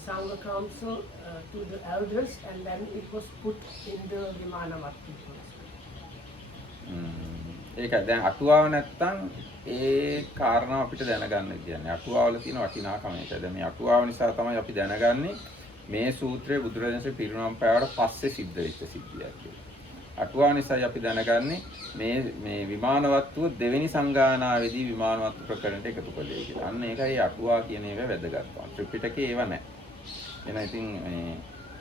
Sangha council to the elders, and then it was put in the Vimana Vattu. ඒක දැන් අටුවාව නැත්තම් ඒ කාරණාව අපිට දැනගන්න කියන්නේ අටුවාවල තියෙන වටිනාකම ඒක. දැන් මේ අටුවාව නිසා තමයි අපි දැනගන්නේ මේ සූත්‍රය බුදුරජාණන්සේ පිරිනමන පෑවට පස්සේ සිද්ධ වෙච්ච සිද්ධියක් කියලා. අටුවාව නිසායි අපි දැනගන්නේ මේ විමාන වත්තුව දෙවෙනි සංගායනාවේදී විමාන වත්තු ප්‍රකරණයට එකතු කළේ කියලා. අන්න ඒකයි අටුවා කියන ඒවා වැදගත්කම. ත්‍රිපිටකේ ඒව නැහැ. එහෙනම් ඉතින්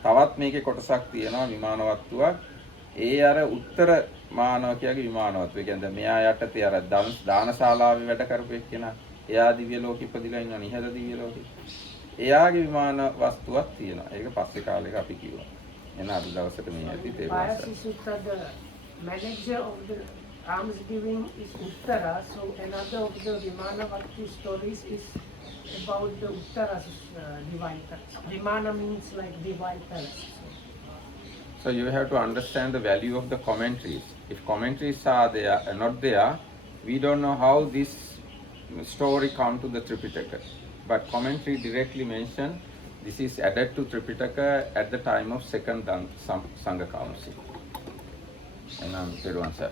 තවත් මේකේ කොටසක් තියෙනවා විමාන වත්තුවක්. ඒ අර උත්තර මානවකයාගේ විමාන වත්තුව. ඒ කියන්නේ මෙයා යටතේ අර දානශාලාවේ වැඩ කරපු එක්කෙනා එයා දිව්‍ය ලෝකෙ ඉපදිලා ඉන්නවා නිහද දිව්‍ය ලෝකෙ. එයාගේ විමාන වස්තුවක් තියෙනවා. ඒක පස්සේ කාලෙක අපි කිව්වා. එන අද දවසට මේ ඇති Payasi Sutta, the manager of the alms giving is Uttara, so another of the Vimana Vattu stories is about the Uttara's divine palace. Vimana means like divine palace. So you have to understand the value of the commentaries. If commentaries are there not there, we don't know how this story come to the Tripitaka. But commentary directly mention this is added to Tripitaka at the time of second Sangha Council. And I'm Peruan sir.